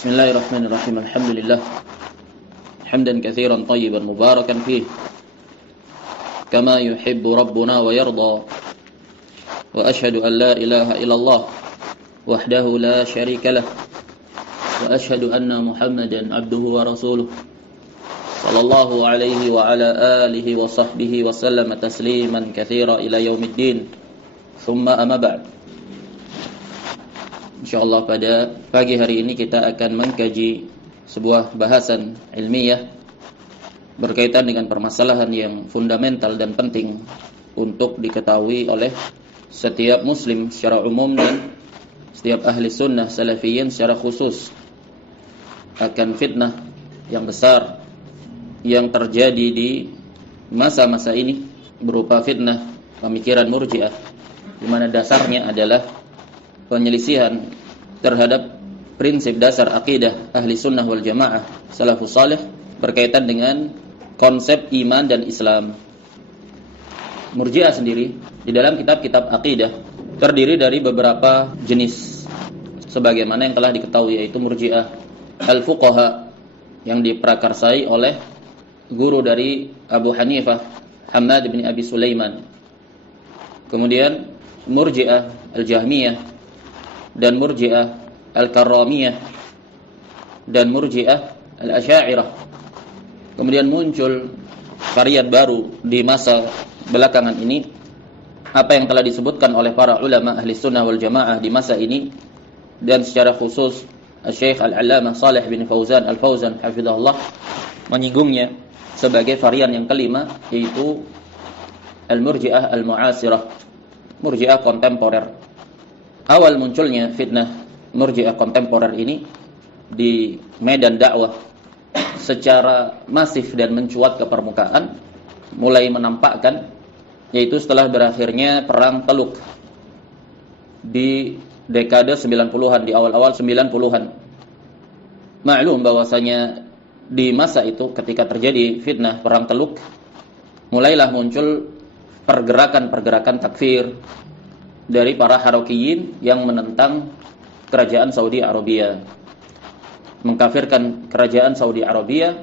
Bismillahirrahmanirrahim. Alhamdulillah. Hamdan katsiran tayyiban mubarakan fih. Kama yuhibbu rabbuna wa yarda. Wa ashhadu an la ilaha illallah wahdahu la syarika lah. Wa ashhadu anna Muhammadan abduhu wa rasuluh. Sallallahu alaihi wa ala alihi wa sahbihi wa sallama tasliman katsira ila yaumiddin. Tsumma amma ba'd. InsyaAllah pada pagi hari ini kita akan mengkaji sebuah bahasan ilmiah berkaitan dengan permasalahan yang fundamental dan penting untuk diketahui oleh setiap muslim secara umum dan setiap ahli sunnah salafiyin secara khusus, akan fitnah yang besar yang terjadi di masa-masa ini berupa fitnah pemikiran murji'ah, di mana dasarnya adalah penyelisihan terhadap prinsip dasar akidah ahli sunnah wal jamaah salafus salih berkaitan dengan konsep iman dan Islam. Murji'ah sendiri di dalam kitab-kitab akidah terdiri dari beberapa jenis, sebagaimana yang telah diketahui, yaitu murji'ah al-fuqaha yang diprakarsai oleh guru dari Abu Hanifah, Hammad bin Abi Sulaiman. Kemudian murji'ah al-jahmiyah dan murji'ah al-karramiyah dan murji'ah al-asy'ariyah. Kemudian muncul varian baru di masa belakangan ini, apa yang telah disebutkan oleh para ulama ahli sunnah wal jamaah di masa ini, dan secara khusus Syekh Al-Allamah Shalih bin Fauzan Al-Fauzan hafizahullah menyinggungnya sebagai varian yang kelima, yaitu al-murji'ah al-mu'asirah, murji'ah kontemporer. Awal munculnya fitnah murji'ah kontemporer ini di medan dakwah secara masif dan mencuat ke permukaan mulai menampakkan, yaitu setelah berakhirnya perang Teluk di dekade 90-an, di awal-awal 90-an. Maklum bahwasanya di masa itu ketika terjadi fitnah perang Teluk, mulailah muncul pergerakan-pergerakan takfir dari para harokiyin yang menentang kerajaan Saudi Arabia, mengkafirkan kerajaan Saudi Arabia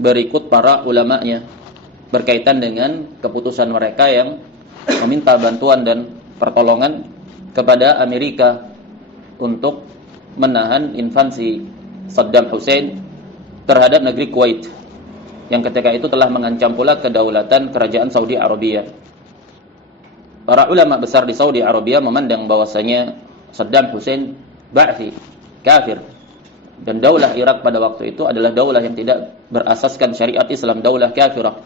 berikut para ulamanya berkaitan dengan keputusan mereka yang meminta bantuan dan pertolongan kepada Amerika untuk menahan invasi Saddam Hussein terhadap negeri Kuwait yang ketika itu telah mengancam pula kedaulatan kerajaan Saudi Arabia. Para ulama besar di Saudi Arabia memandang bahwasanya Saddam Hussein ba'thi, kafir, dan daulah Irak pada waktu itu adalah daulah yang tidak berasaskan syariat Islam, daulah kafirah.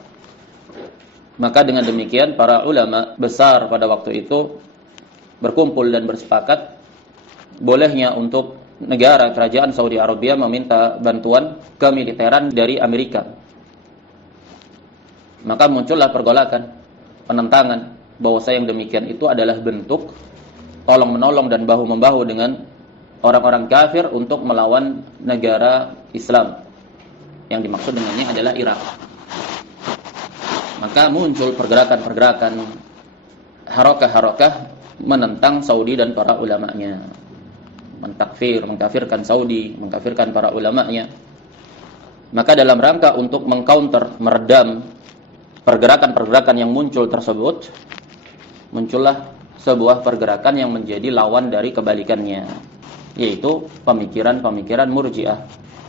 Maka dengan demikian para ulama besar pada waktu itu berkumpul dan bersepakat bolehnya untuk negara kerajaan Saudi Arabia meminta bantuan kemiliteran dari Amerika. Maka muncullah pergolakan, penentangan, bahwa yang demikian itu adalah bentuk tolong-menolong dan bahu-membahu dengan orang-orang kafir untuk melawan negara Islam. Yang dimaksud dengannya adalah Irak. Maka muncul pergerakan-pergerakan, harokah-harokah menentang Saudi dan para ulamanya, mentakfir, mengkafirkan Saudi, mengkafirkan para ulamanya. Maka dalam rangka untuk mengcounter, meredam pergerakan-pergerakan yang muncul tersebut, muncullah sebuah pergerakan yang menjadi lawan dari kebalikannya, yaitu pemikiran-pemikiran murji'ah.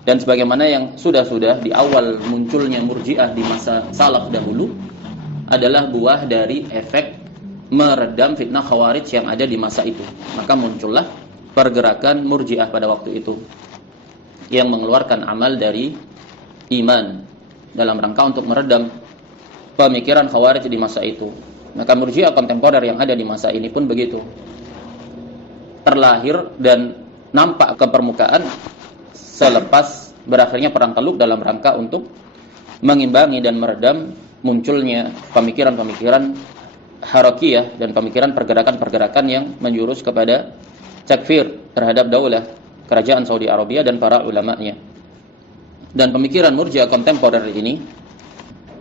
Dan sebagaimana yang sudah-sudah di awal munculnya murji'ah di masa salaf dahulu adalah buah dari efek meredam fitnah khawarij yang ada di masa itu. Maka muncullah pergerakan murji'ah pada waktu itu yang mengeluarkan amal dari iman dalam rangka untuk meredam pemikiran khawarij di masa itu. Maka murji'ah kontemporer yang ada di masa ini pun begitu, terlahir dan nampak ke permukaan selepas berakhirnya perang Teluk dalam rangka untuk mengimbangi dan meredam munculnya pemikiran-pemikiran harokiyah dan pemikiran pergerakan-pergerakan yang menjurus kepada takfir terhadap daulah kerajaan Saudi Arabia dan para ulamanya. Dan pemikiran murji'ah kontemporer ini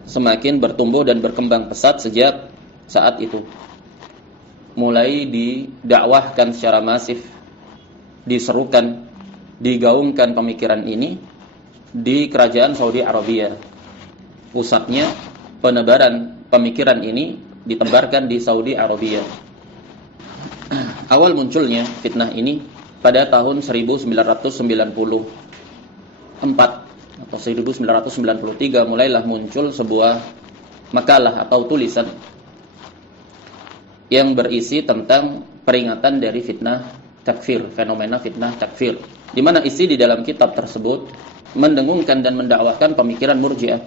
semakin bertumbuh dan berkembang pesat sejak saat itu. Mulai didakwahkan secara masif, diserukan digaungkan pemikiran ini di kerajaan Saudi Arabia. Pusatnya penebaran pemikiran ini ditebarkan di Saudi Arabia. Awal munculnya fitnah ini pada tahun 1994 atau 1993 mulailah muncul sebuah makalah atau tulisan yang berisi tentang peringatan dari fitnah takfir, fenomena fitnah takfir, di mana isi di dalam kitab tersebut mendengungkan dan mendakwahkan pemikiran Murji'ah.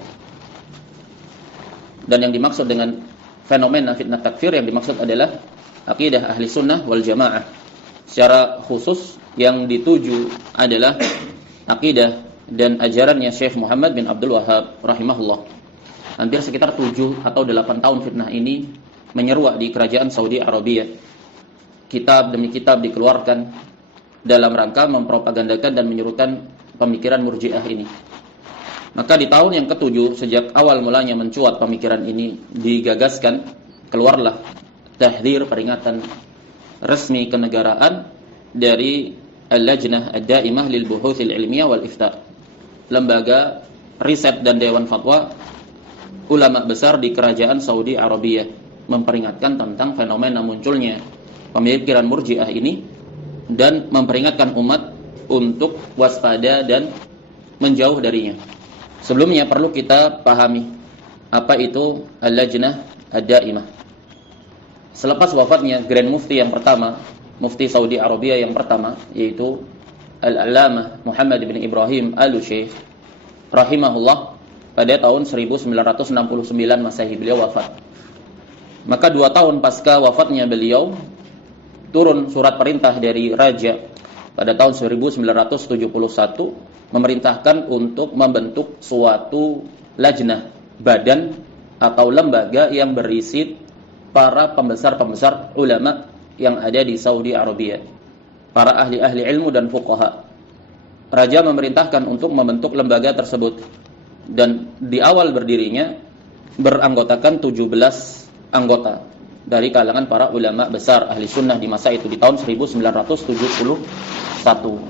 Dan yang dimaksud dengan fenomena fitnah takfir, yang dimaksud adalah akidah ahli sunnah wal jamaah. Secara khusus yang dituju adalah akidah dan ajarannya Syekh Muhammad bin Abdul Wahhab rahimahullah. Hampir sekitar 7 atau 8 tahun fitnah ini menyeruak di kerajaan Saudi Arabia. Kitab demi kitab dikeluarkan dalam rangka mempropagandakan dan menyerukan pemikiran Murji'ah ini. Maka di tahun yang ke-7 sejak awal mulanya mencuat pemikiran ini digagaskan, keluarlah tahdzir, peringatan resmi kenegaraan dari Al-Lajnah Ad-Daimah lil Buhuthil Ilmiyah wal Ifta, lembaga riset dan dewan fatwa ulama besar di kerajaan Saudi Arabia, memperingatkan tentang fenomena munculnya pemikiran Murji'ah ini dan memperingatkan umat untuk waspada dan menjauh darinya. Sebelumnya perlu kita pahami apa itu Al-Lajnah Ad-Daimah. Selepas wafatnya Grand Mufti yang pertama, Mufti Saudi Arabia yang pertama, yaitu Al-Allamah Muhammad bin Ibrahim Al-Syekh rahimahullah, pada tahun 1969 Masehi beliau wafat. Maka 2 tahun pasca wafatnya beliau turun surat perintah dari raja pada tahun 1971 memerintahkan untuk membentuk suatu lajnah, badan atau lembaga yang berisi para pembesar-pembesar ulama yang ada di Saudi Arabia, para ahli-ahli ilmu dan fuqaha. Raja memerintahkan untuk membentuk lembaga tersebut, dan di awal berdirinya beranggotakan 17 anggota dari kalangan para ulama besar ahli sunnah di masa itu di tahun 1971.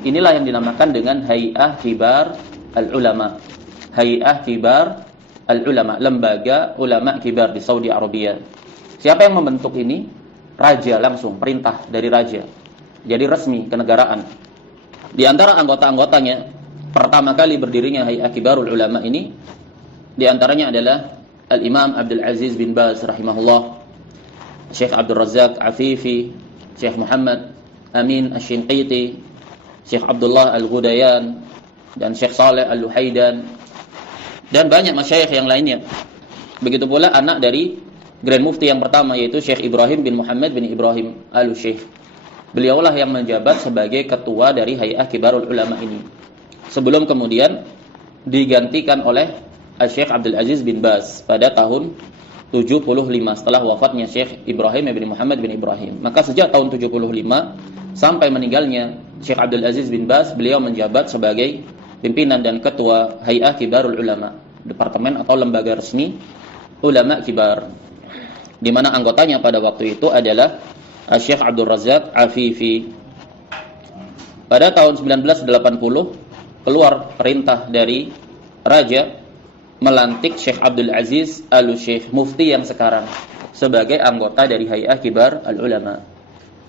Inilah yang dinamakan dengan Hay'ah Kibar Al-Ulama. Hay'ah Kibar Al-Ulama, lembaga ulama kibar di Saudi Arabia. Siapa yang membentuk ini? Raja langsung, perintah dari raja. Jadi resmi kenegaraan. Di antara anggota-anggotanya, pertama kali berdirinya Hay'ah Kibarul Ulama ini, di antaranya adalah Al-Imam Abdul Aziz bin Baz rahimahullah, Syekh Abdul Razak Afifi, Syekh Muhammad Amin Asy-Shinqiti, Syekh Abdullah Al-Ghudayan, dan Syekh Saleh Al-Luhaidan, dan banyak masyayikh yang lainnya. Begitu pula anak dari Grand Mufti yang pertama, yaitu Syekh Ibrahim bin Muhammad bin Ibrahim Al-Syekh. Beliaulah yang menjabat sebagai ketua dari Hay'ah Kibarul Ulama ini, sebelum kemudian digantikan oleh Syekh Abdul Aziz bin Baz pada tahun 75 setelah wafatnya Syekh Ibrahim bin Muhammad bin Ibrahim. Maka sejak tahun 75 sampai meninggalnya Syekh Abdul Aziz bin Baz, beliau menjabat sebagai pimpinan dan ketua Hay'ah Kibarul Ulama, departemen atau lembaga resmi ulama kibar, di mana anggotanya pada waktu itu adalah Syekh Abdul Razak Afifi. Pada tahun 1980 keluar perintah dari raja melantik Syekh Abdul Aziz Al-Syekh, mufti yang sekarang, sebagai anggota dari Hay'ah Kibar Al-Ulama.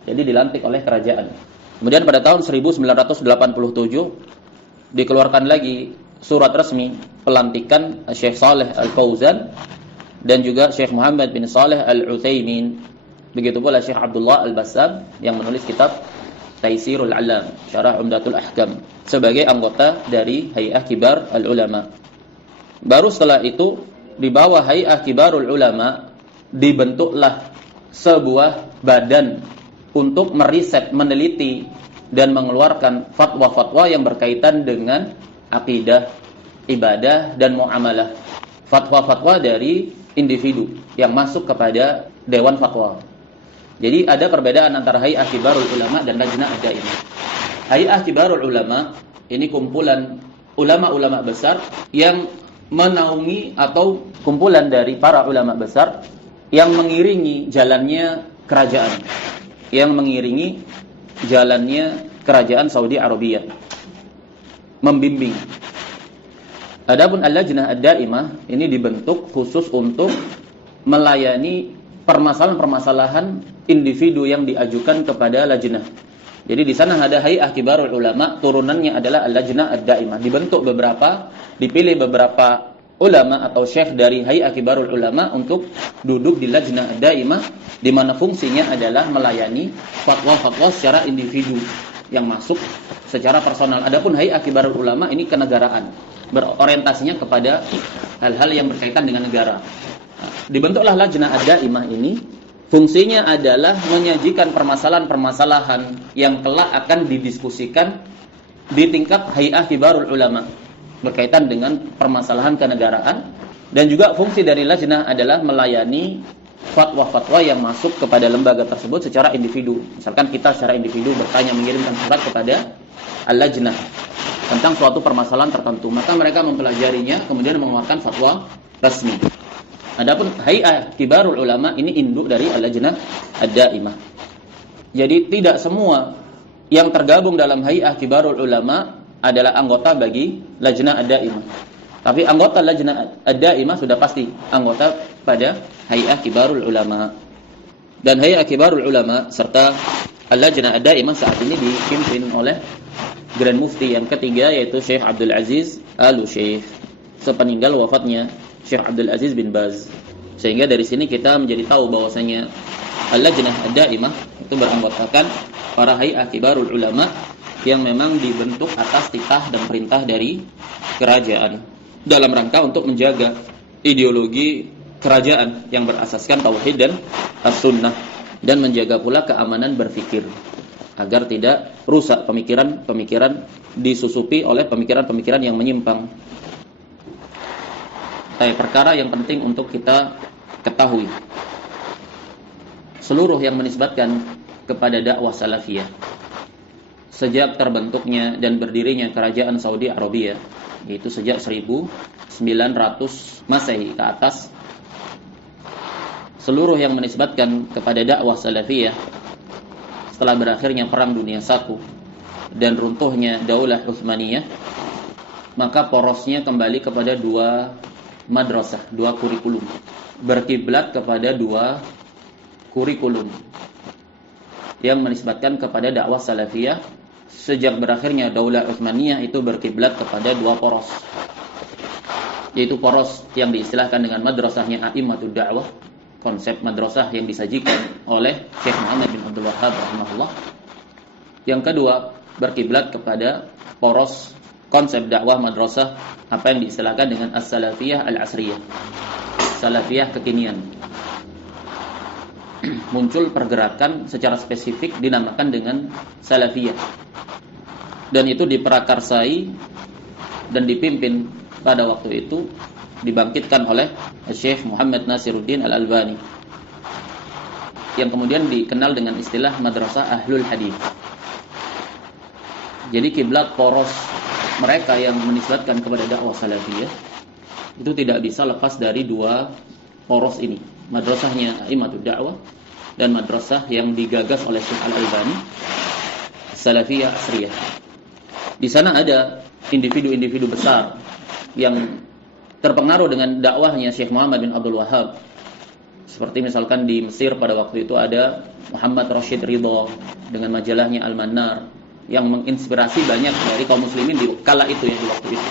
Jadi dilantik oleh kerajaan. Kemudian pada tahun 1987 dikeluarkan lagi surat resmi pelantikan Syekh Saleh Al-Fauzan dan juga Syekh Muhammad bin Saleh Al-Utsaimin. Begitu pula Syekh Abdullah Al-Bassam yang menulis kitab Taisirul Alam, Syarah Umdatul Ahkam, sebagai anggota dari Hay'ah Kibar Al-Ulama. Baru setelah itu di bawah Hay'ah Kibarul Ulama dibentuklah sebuah badan untuk meriset, meneliti dan mengeluarkan fatwa-fatwa yang berkaitan dengan akidah, ibadah dan muamalah. Fatwa-fatwa dari individu yang masuk kepada dewan fatwa. Jadi ada perbedaan antara Hay'ah Kibarul Ulama dan Lajnah Ad-Daimah. Hay'ah Kibarul Ulama ini kumpulan ulama-ulama besar yang menaungi, atau kumpulan dari para ulama besar yang mengiringi jalannya kerajaan, yang mengiringi jalannya kerajaan Saudi Arabia. membimbing. Adapun al-lajnah ad-daimah ini dibentuk khusus untuk melayani permasalahan-permasalahan individu yang diajukan kepada lajnah. Jadi di sana ada Hay'ah Kibarul Ulama, turunannya adalah al-lajnah ad-daimah. Dipilih beberapa ulama atau syekh dari Hay'ah Kibarul Ulama untuk duduk di lajnah ad-daimah, di mana fungsinya adalah melayani fatwa-fatwa secara individu yang masuk secara personal. Adapun Hay'ah Kibarul Ulama ini kenegaraan, berorientasinya kepada hal-hal yang berkaitan dengan negara. Dibentuklah lajnah ad-daimah ini, fungsinya adalah menyajikan permasalahan-permasalahan yang kelak akan didiskusikan di tingkat Hay'ah Kibarul Ulama berkaitan dengan permasalahan kenegaraan, dan juga fungsi dari lajnah adalah melayani fatwa-fatwa yang masuk kepada lembaga tersebut secara individu. Misalkan kita secara individu bertanya, mengirimkan surat kepada al-lajnah tentang suatu permasalahan tertentu, maka mereka mempelajarinya kemudian mengeluarkan fatwa resmi. Adapun Hay'ah Kibarul Ulama ini induk dari al-lajnah ad-daimah. Jadi tidak semua yang tergabung dalam Hay'ah Kibarul Ulama adalah anggota bagi lajnah ad-daimah. Tapi anggota lajnah ad-daimah sudah pasti anggota pada Hay'ah Kibarul Ulama. Dan Hay'ah Kibarul Ulama serta al-lajnah ad-daimah saat ini dipimpin oleh Grand Mufti yang ketiga, yaitu Syekh Abdul Aziz Al-Utsyaif, sepeninggal wafatnya Syekh Abdul Aziz bin Baz. Sehingga dari sini kita menjadi tahu bahwasanya al-lajnah ad-daimah itu beranggotakan para Hay'ah Kibarul Ulama yang memang dibentuk atas titah dan perintah dari kerajaan dalam rangka untuk menjaga ideologi kerajaan yang berasaskan tauhid dan as-sunnah, dan menjaga pula keamanan berfikir agar tidak rusak pemikiran-pemikiran disusupi oleh pemikiran-pemikiran yang menyimpang. Perkara yang penting untuk kita ketahui, seluruh yang menisbatkan kepada dakwah salafiyah sejak terbentuknya dan berdirinya kerajaan Saudi Arabia, yaitu sejak 1900 Masehi ke atas, seluruh yang menisbatkan kepada dakwah salafiyah setelah berakhirnya Perang Dunia I dan runtuhnya Daulah Utsmaniyah, maka porosnya kembali kepada dua madrasah, dua kurikulum, berkiblat kepada dua kurikulum yang menisbatkan kepada dakwah salafiyah. Sejak berakhirnya Daulah Utsmaniyah itu berkiblat kepada dua poros, yaitu poros yang diistilahkan dengan madrasahnya A'immatud Da'wah, konsep madrasah yang disajikan oleh Syekh Muhammad bin Abdul Wahhab rahimahullah. Yang kedua, berkiblat kepada poros konsep dakwah madrasah apa yang diistilahkan dengan as-salafiyah al-asriyah, salafiyah kekinian. Muncul pergerakan secara spesifik dinamakan dengan salafiyah, dan itu diprakarsai dan dipimpin pada waktu itu, dibangkitkan oleh Syekh Muhammad Nasiruddin Al-Albani, yang kemudian dikenal dengan istilah madrasah Ahlul Hadis. Jadi kiblat poros mereka yang menisbatkan kepada dakwah salafiyah itu tidak bisa lepas dari dua poros ini, madrasahnya A'immatud Da'wah dan madrasah yang digagas oleh Syekh Al-Albani, Salafiyah Asriyah. Di sana ada individu-individu besar yang terpengaruh dengan dakwahnya Syekh Muhammad bin Abdul Wahhab. Seperti misalkan di Mesir pada waktu itu ada Muhammad Rashid Ridha dengan majalahnya Al-Mannar yang menginspirasi banyak dari kaum muslimin di kala itu, ya, di waktu itu.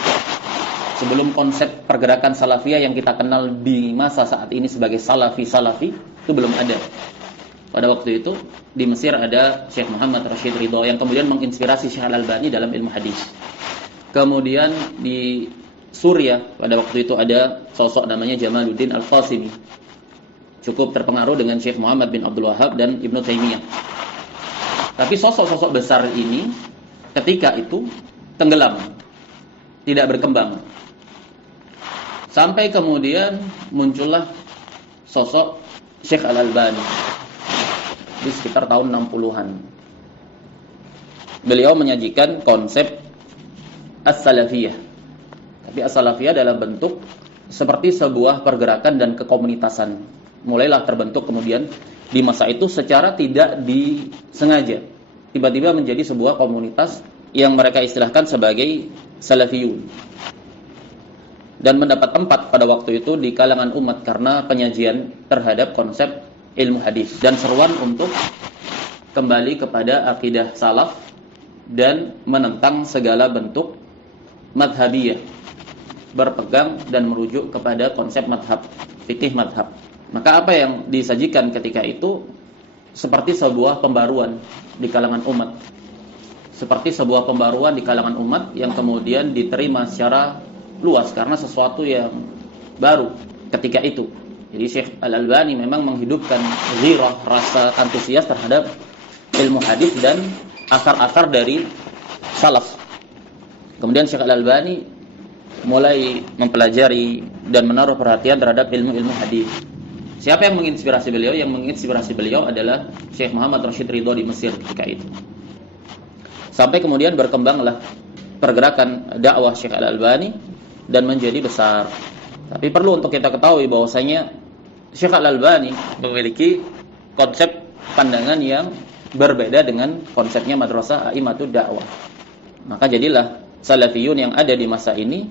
Sebelum konsep pergerakan salafiyah yang kita kenal di masa saat ini sebagai salafi itu belum ada. Pada waktu itu di Mesir ada Syekh Muhammad Rashid Ridha yang kemudian menginspirasi Syekh Al-Albani dalam ilmu hadis. Kemudian di Suriah pada waktu itu ada sosok namanya Jamaluddin Al-Qasimi, cukup terpengaruh dengan Syekh Muhammad bin Abdul Wahhab dan Ibnu Taimiyah. Tapi sosok-sosok besar ini ketika itu tenggelam, tidak berkembang. Sampai kemudian muncullah sosok Syekh Al-Albani di sekitar tahun 60-an. Beliau menyajikan konsep as-salafiyah. Tapi as-salafiyah dalam bentuk seperti sebuah pergerakan dan kekomunitasan. Mulailah terbentuk kemudian di masa itu secara tidak disengaja. Tiba-tiba menjadi sebuah komunitas yang mereka istilahkan sebagai salafiyun, dan mendapat tempat pada waktu itu di kalangan umat karena penyajian terhadap konsep ilmu hadis dan seruan untuk kembali kepada akidah salaf dan menentang segala bentuk madhabiyah, berpegang dan merujuk kepada konsep madhab, fikih madhab. Maka apa yang disajikan ketika itu seperti sebuah pembaruan di kalangan umat, seperti sebuah pembaruan di kalangan umat yang kemudian diterima secara luas karena sesuatu yang baru ketika itu. Jadi Syekh Al-Albani memang menghidupkan ghirah, rasa antusias terhadap ilmu hadis dan akar-akar dari salaf. Kemudian Syekh Al-Albani mulai mempelajari dan menaruh perhatian terhadap ilmu-ilmu hadis. Siapa yang menginspirasi beliau? Yang menginspirasi beliau adalah Syekh Muhammad Rashid Ridho di Mesir ketika itu. Sampai kemudian berkembanglah pergerakan dakwah Syekh Al-Albani dan menjadi besar. Tapi perlu untuk kita ketahui bahwasanya Syekh Al-Albani memiliki konsep pandangan yang berbeda dengan konsepnya madrasah A'immatud Da'wah. Maka jadilah salafiyun yang ada di masa ini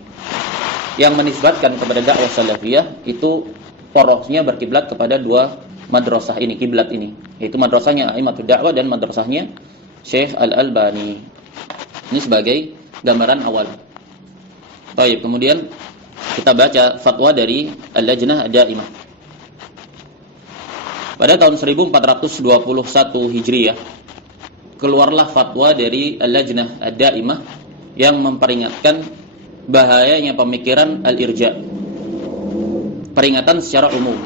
yang menisbatkan kepada dakwah salafiyah itu porosnya berkiblat kepada dua madrasah ini, kiblat ini, yaitu madrasahnya A'immatud Da'wah dan madrasahnya Syekh Al-Albani. Ini sebagai gambaran awal. Baik, kemudian kita baca fatwa dari Al-Lajnah Ad-Daimah. Pada tahun 1421 Hijriah, keluarlah fatwa dari Al-Lajnah Ad-Daimah yang memperingatkan bahayanya pemikiran al-irja. Peringatan secara umum.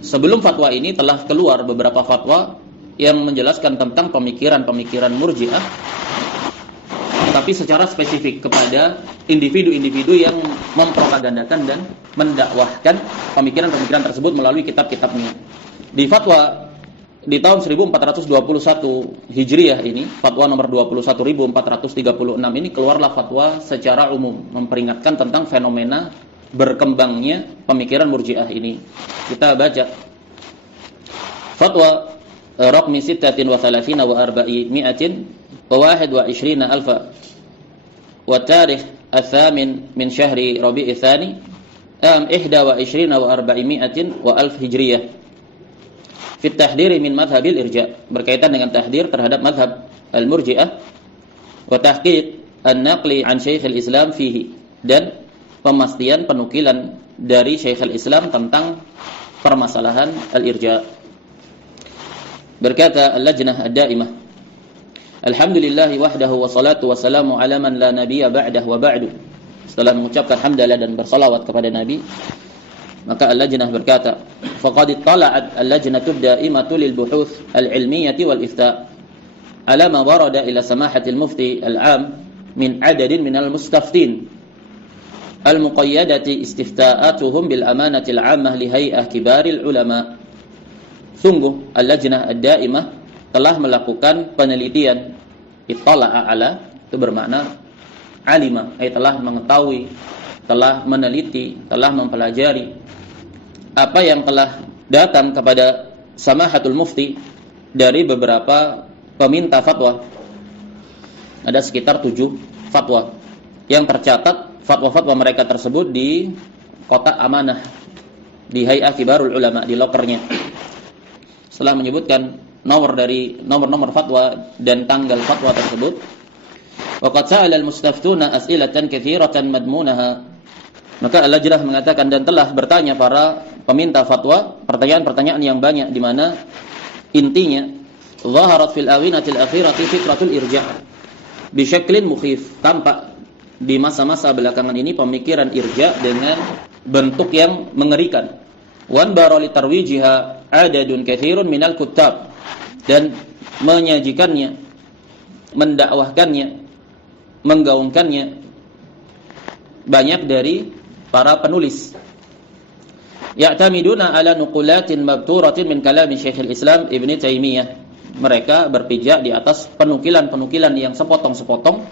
Sebelum fatwa ini telah keluar beberapa fatwa yang menjelaskan tentang pemikiran-pemikiran murji'ah, tapi secara spesifik kepada individu-individu yang mempropagandakan dan mendakwahkan pemikiran-pemikiran tersebut melalui kitab-kitabnya. Di fatwa di tahun 1421 Hijriah ini, fatwa nomor 21436 ini, keluarlah fatwa secara umum memperingatkan tentang fenomena berkembangnya pemikiran murji'ah ini. Kita baca fatwa raqmi 36 wa 400 wa 21 alfa wa tarikh al-thamin min syahri Rabi'i Tsani am 21 wa 400 wa alf Hijriyah fi at-tahdhir min madhhabil irja', berkaitan dengan tahdir terhadap madhab al-murji'ah wa tahqiq an-naqli an Syekh al-Islam fihi, dan pemastian penukilan dari Syekh al-Islam tentang permasalahan al-irja'. Berkata Al-Lajnah Ad-Daimah, alhamdulillahi wahdahu wa salatu wa salamu ala man la nabiyya ba'dahu wa ba'du. Setelah mengucapkan hamdalah dan bersalawat kepada Nabi, maka Al-Lajnah berkata, faqad ittala'at al-lajnatu ad-da'imatu lil buhuth al-ilmiyyah wal ifta' ala ma warada ila samahati al-mufti al-'am min adadin min al-mustaftin al-muqayyadati istifta'atuhum bil amanati al-'ammah li hay'ah kibaril ulama. Sungguh Al-Lajnah Ad-Daimah telah melakukan penelitian. Ittala'a ala itu bermakna alima, telah mengetahui, telah meneliti, telah mempelajari apa yang telah datang kepada samahatul mufti dari beberapa peminta fatwa. Ada sekitar 7 fatwa yang tercatat fatwa-fatwa mereka tersebut di kotak amanah di Hay'ah Kibarul Ulama, di lokernya. Setelah menyebutkan nomor fatwa dan tanggal fatwa tersebut, waqad sa'ala al-mustaftuna as'ilatan katsiratan madmunaha, maka Al-Lajnah mengatakan, dan telah bertanya para peminta fatwa pertanyaan-pertanyaan yang banyak, di mana intinya zaharat fil awinatil akhirati fitratul irja' bi syaklin mukhif, tampak di masa-masa belakangan ini pemikiran irja' dengan bentuk yang mengerikan. Wan barali tarwijiha adadun katsirun minal kuttab, dan menyajikannya, mendakwahkannya, menggaungkannya banyak dari para penulis. Ya'tamiduna ala nuqulatin mabturatin min kalami Syekhul Islam Ibn Taimiyah. Mereka berpijak di atas penukilan-penukilan yang sepotong-sepotong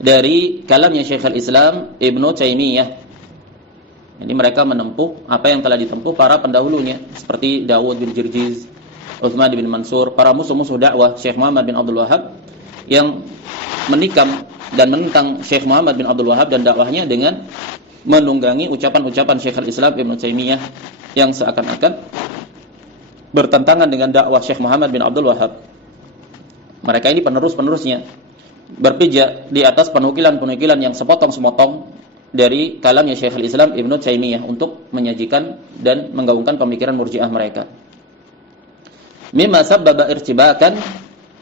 dari kalamnya Syekhul Islam Ibn Taimiyah. Jadi mereka menempuh apa yang telah ditempuh para pendahulunya, seperti Dawud bin Jirjiz, Utsman bin Mansur, para musuh-musuh dakwah Syekh Muhammad bin Abdul Wahhab yang menikam dan menentang Syekh Muhammad bin Abdul Wahhab dan dakwahnya dengan menunggangi ucapan-ucapan Syekhul Islam Ibnu Taimiyah yang seakan-akan bertentangan dengan dakwah Syekh Muhammad bin Abdul Wahhab. Mereka ini penerus-penerusnya, berpijak di atas penukilan-penukilan yang sepotong-sepotong dari kalamnya Syekhul Islam Ibnu Taimiyah untuk menyajikan dan menggaungkan pemikiran murji'ah mereka. Mimma sabbaba irtibakan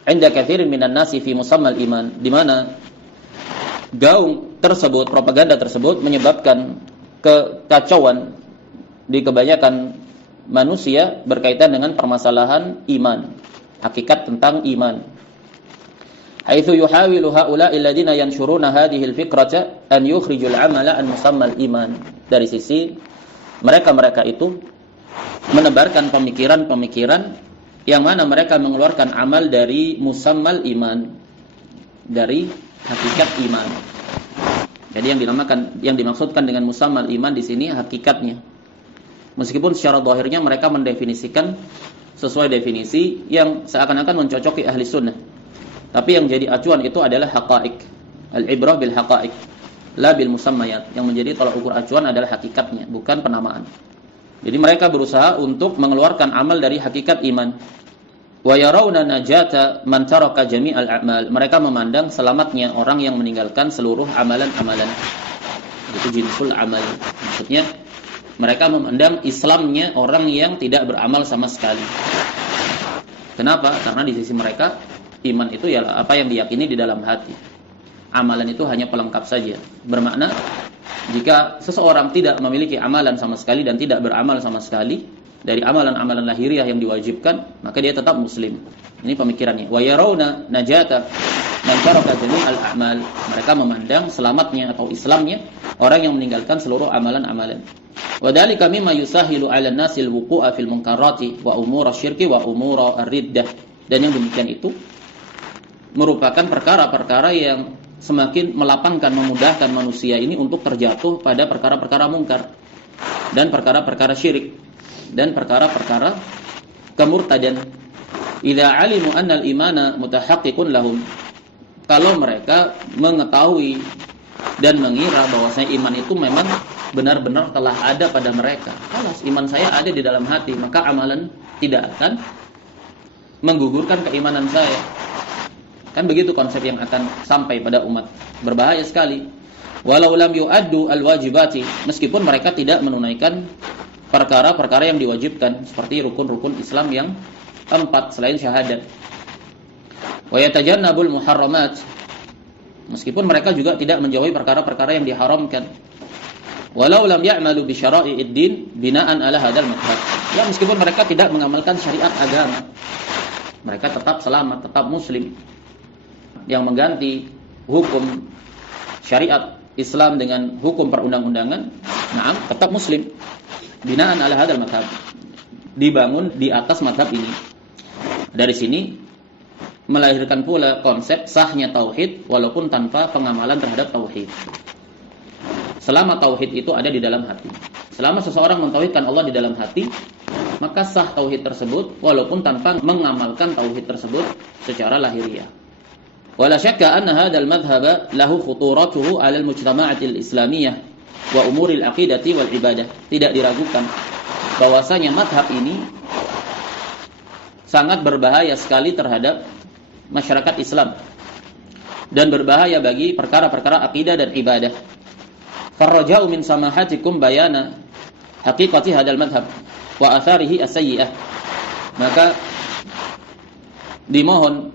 'inda katsirin minan nasi fi musammal iman, di mana gaung tersebut, propaganda tersebut menyebabkan kekacauan di kebanyakan manusia berkaitan dengan permasalahan iman, hakikat tentang iman. Haitsu yuhawilu haula'i alladziina yanshuruna hadhihi al-fikrata an yukhrijul 'amala an musammal iman. Dari sisi mereka-mereka itu menebarkan pemikiran-pemikiran yang mana mereka mengeluarkan amal dari musammal iman, dari hakikat iman. Jadi yang dimaksudkan dengan musammal iman di sini hakikatnya. Meskipun secara zahirnya mereka mendefinisikan sesuai definisi yang seakan-akan mencocoki ahli sunnah, tapi yang jadi acuan itu adalah haqa'iq. Al-ibrah bil haqa'iq, la bil musammayat. Yang menjadi tolak ukur acuan adalah hakikatnya, bukan penamaan. Jadi mereka berusaha untuk mengeluarkan amal dari hakikat iman. Wa yarawna najata man taraka jami'al a'mal. Mereka memandang selamatnya orang yang meninggalkan seluruh amalan-amalan. Itu jinsul amal. Maksudnya mereka memandang Islamnya orang yang tidak beramal sama sekali. Kenapa? Karena di sisi mereka iman itu ya apa yang diyakini di dalam hati. Amalan itu hanya pelengkap saja. Bermakna jika seseorang tidak memiliki amalan sama sekali dan tidak beramal sama sekali dari amalan-amalan lahiriah yang diwajibkan, maka dia tetap muslim. Ini pemikirannya. Wa yarawna najata man taraka jami'al a'mal. Mereka memandang selamatnya atau Islamnya orang yang meninggalkan seluruh amalan-amalan. Wa dzalika mimma yusahilu 'alan nasil wuqu'a fil munkarati wa umur asyirki wa umur ar-riddah. Dan yang demikian itu merupakan perkara-perkara yang semakin melapangkan, memudahkan manusia ini untuk terjatuh pada perkara-perkara mungkar dan perkara-perkara syirik dan perkara-perkara kemurtadan. Idza alimu anna al-imana mutahaqqiqun lahum. Kalau mereka mengetahui dan mengira bahwasanya iman itu memang benar-benar telah ada pada mereka. Kalau iman saya ada di dalam hati, maka amalan tidak akan menggugurkan keimanan saya. Kan begitu konsep yang akan sampai pada umat. Berbahaya sekali. Walau lam yu'addu al-wajibati, meskipun mereka tidak menunaikan perkara-perkara yang diwajibkan seperti rukun-rukun Islam yang 4 selain syahadat. Wa yatajannabul muharramat, meskipun mereka juga tidak menjauhi perkara-perkara yang diharamkan. Walau lam ya'malu bi syara'i'id din bina'an ala hadzal madhhab. Ya, meskipun mereka tidak mengamalkan syariat agama, mereka tetap selamat, tetap muslim. Yang mengganti hukum syariat Islam dengan hukum perundang-undangan, nah, tetap muslim. Binaan ala hadzal madhhab, dibangun di atas madhab ini. Dari sini melahirkan pula konsep sahnya tauhid walaupun tanpa pengamalan terhadap tauhid. Selama tauhid itu ada di dalam hati, selama seseorang mentauhidkan Allah di dalam hati, maka sah tauhid tersebut walaupun tanpa mengamalkan tauhid tersebut secara lahiriah. Wala syakka anna hadzal madhhab lahu khuturatuhu 'ala al-mujtama'ati al-islamiyah wa umuri al-aqidati wal ibadah. Tidak diragukan bahwasanya madhab ini sangat berbahaya sekali terhadap masyarakat Islam dan berbahaya bagi perkara-perkara akidah dan ibadah. Farraja'u min samahatikum bayana haqiqati hadzal madhhab wa atharihi as-sayyi'ah. Maka dimohon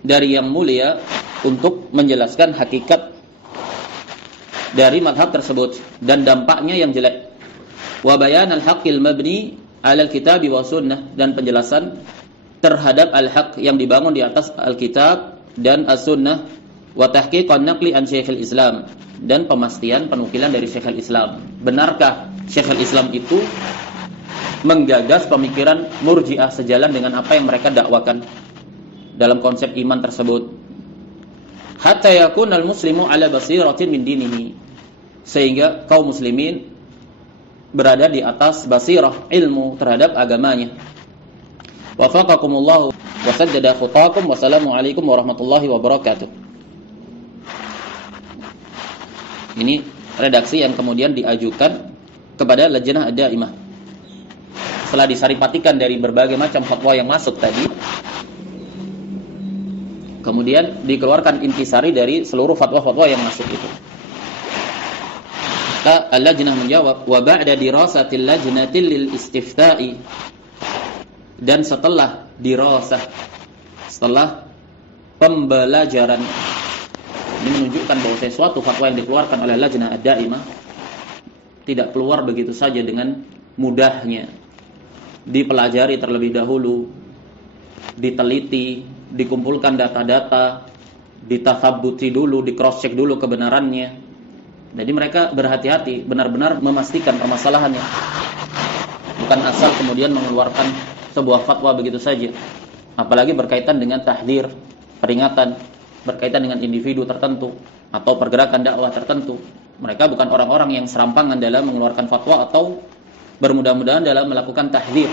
dari yang mulia untuk menjelaskan hakikat dari madhab tersebut dan dampaknya yang jelek. Wa bayan al-haqqil mabni 'ala al-kitab wa sunnah, dan penjelasan terhadap al-haq yang dibangun di atas al-kitab dan as-sunnah, wa tahqiqan naqli an Syekhul Islam, dan pemastian penukilan dari Syekhul Islam. Benarkah Syekhul Islam itu menggagas pemikiran Murji'ah sejalan dengan apa yang mereka dakwakan dalam konsep iman tersebut? Hatta yakunal muslimu ala basiratin min dinihi, sehingga kaum muslimin berada di atas basirah ilmu terhadap agamanya. Wafaqakumullah wa saddada khutaakum. Wassalamu alaikum warahmatullahi wabarakatuh. Ini redaksi yang kemudian diajukan kepada Lajnah Ad-Daimah. Setelah disaripatikan dari berbagai macam fatwa yang masuk tadi, kemudian dikeluarkan intisari dari seluruh fatwa-fatwa yang masuk itu. Al-Lajnah menjawab, wa ba'da dirasatil lajnati lil istifta'i, dan setelah dirasah, setelah pembelajaran, ini menunjukkan bahwa sesuatu fatwa yang dikeluarkan oleh Lajnah Ad-Daimah tidak keluar begitu saja dengan mudahnya. Dipelajari terlebih dahulu, diteliti, dikumpulkan data-data, ditathabbuti dulu, di cross check dulu kebenarannya. Jadi mereka berhati-hati, benar-benar memastikan permasalahannya. Bukan asal kemudian mengeluarkan sebuah fatwa begitu saja. Apalagi berkaitan dengan tahdir, peringatan, berkaitan dengan individu tertentu atau pergerakan dakwah tertentu. Mereka bukan orang-orang yang serampangan dalam mengeluarkan fatwa atau bermudah-mudahan dalam melakukan tahdir.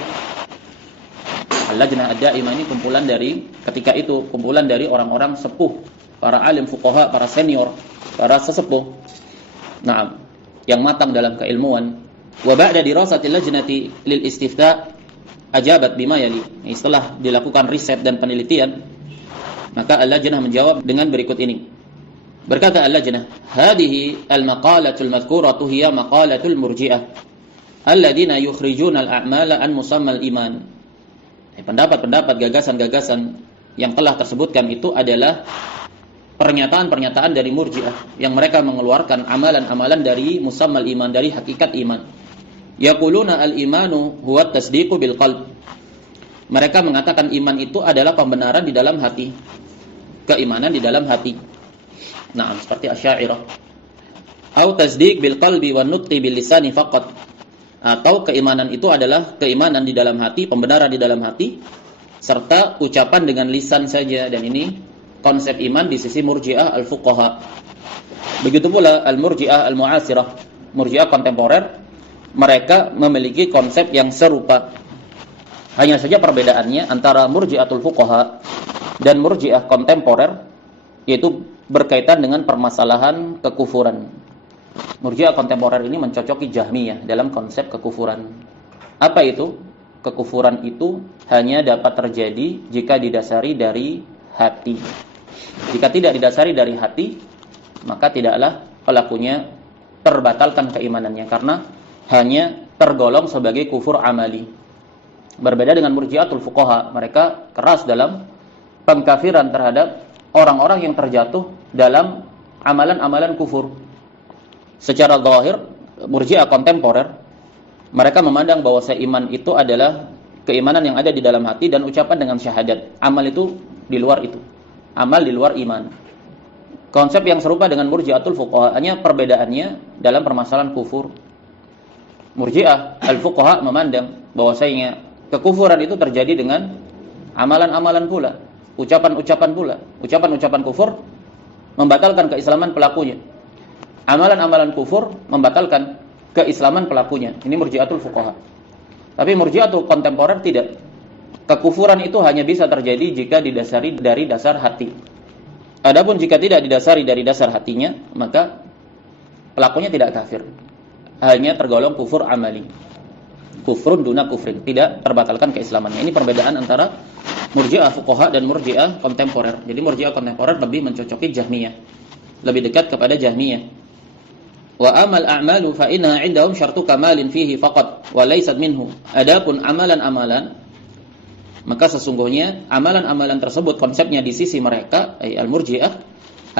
Al-Lajnah Ad-Daimah ini kumpulan dari, ketika itu kumpulan dari orang-orang sepuh, para alim fuqaha, para senior, para sesepuh, yang matang dalam keilmuan. Wa ba'da dirasatil lajnati lil istifta' ajabat bima yali. Setelah dilakukan riset dan penelitian, maka Al-Lajnah menjawab dengan berikut ini. Berkata Al-Lajnah, hadhihi al-maqalatul madhkuratu hiya maqalatul murji'ah alladziina yukhrijuna al-a'mala an musammal iman. Pendapat-pendapat, gagasan-gagasan yang telah tersebutkan itu adalah pernyataan-pernyataan dari Murji'ah yang mereka mengeluarkan amalan-amalan dari musammal iman, dari hakikat iman. Yaquluna al-imanu huwa tasdiqu bil qalb. Mereka mengatakan iman itu adalah pembenaran di dalam hati, keimanan di dalam hati. Seperti Asy'ariyah. Au tasdiq bil qalbi wan nutqi bil lisani faqat. Atau keimanan itu adalah keimanan di dalam hati, pembenaran di dalam hati, serta ucapan dengan lisan saja. Dan ini konsep iman di sisi Murji'ah al-fuqaha. Begitu pula al-Murji'ah al-mu'asirah, Murji'ah kontemporer, mereka memiliki konsep yang serupa. Hanya saja perbedaannya antara Murji'atul fuqaha dan Murji'ah kontemporer yaitu berkaitan dengan permasalahan kekufuran. Murji'ah kontemporer ini mencocoki Jahmiyah dalam konsep kekufuran. Apa itu? Kekufuran itu hanya dapat terjadi jika didasari dari hati. Jika tidak didasari dari hati, maka tidaklah pelakunya terbatalkan keimanannya, karena hanya tergolong sebagai kufur amali. Berbeda dengan Murji'atul fuqaha, mereka keras dalam pengkafiran terhadap orang-orang yang terjatuh dalam amalan-amalan kufur. Secara zahir, Murji'ah kontemporer, mereka memandang bahwa iman itu adalah keimanan yang ada di dalam hati dan ucapan dengan syahadat. Amal itu di luar itu. Amal di luar iman. Konsep yang serupa dengan Murji'atul fuqaha, hanya perbedaannya dalam permasalahan kufur. Murji'ah al-fuqaha memandang bahwasanya kekufuran itu terjadi dengan amalan-amalan pula, ucapan-ucapan pula. Ucapan-ucapan kufur membatalkan keislaman pelakunya. Amalan-amalan kufur membatalkan keislaman pelakunya. Ini Murji'atul fuqaha. Tapi Murji'atul kontemporer tidak. Kekufuran itu hanya bisa terjadi jika didasari dari dasar hati. Adapun jika tidak didasari dari dasar hatinya, maka pelakunya tidak kafir. Hanya tergolong kufur amali. Kufrun duna kufrin, tidak terbatalkan keislamannya. Ini perbedaan antara Murji'ah fuqaha dan Murji'ah kontemporer. Jadi Murji'ah kontemporer lebih mencocoki Jahmiyah, lebih dekat kepada Jahmiyah. Wa amal a'malu fa inna 'indahum syartu kamalin fihi faqat wa laysat minhu. Adapun amalan-amalan, maka sesungguhnya amalan-amalan tersebut konsepnya di sisi mereka, al-Murji'ah,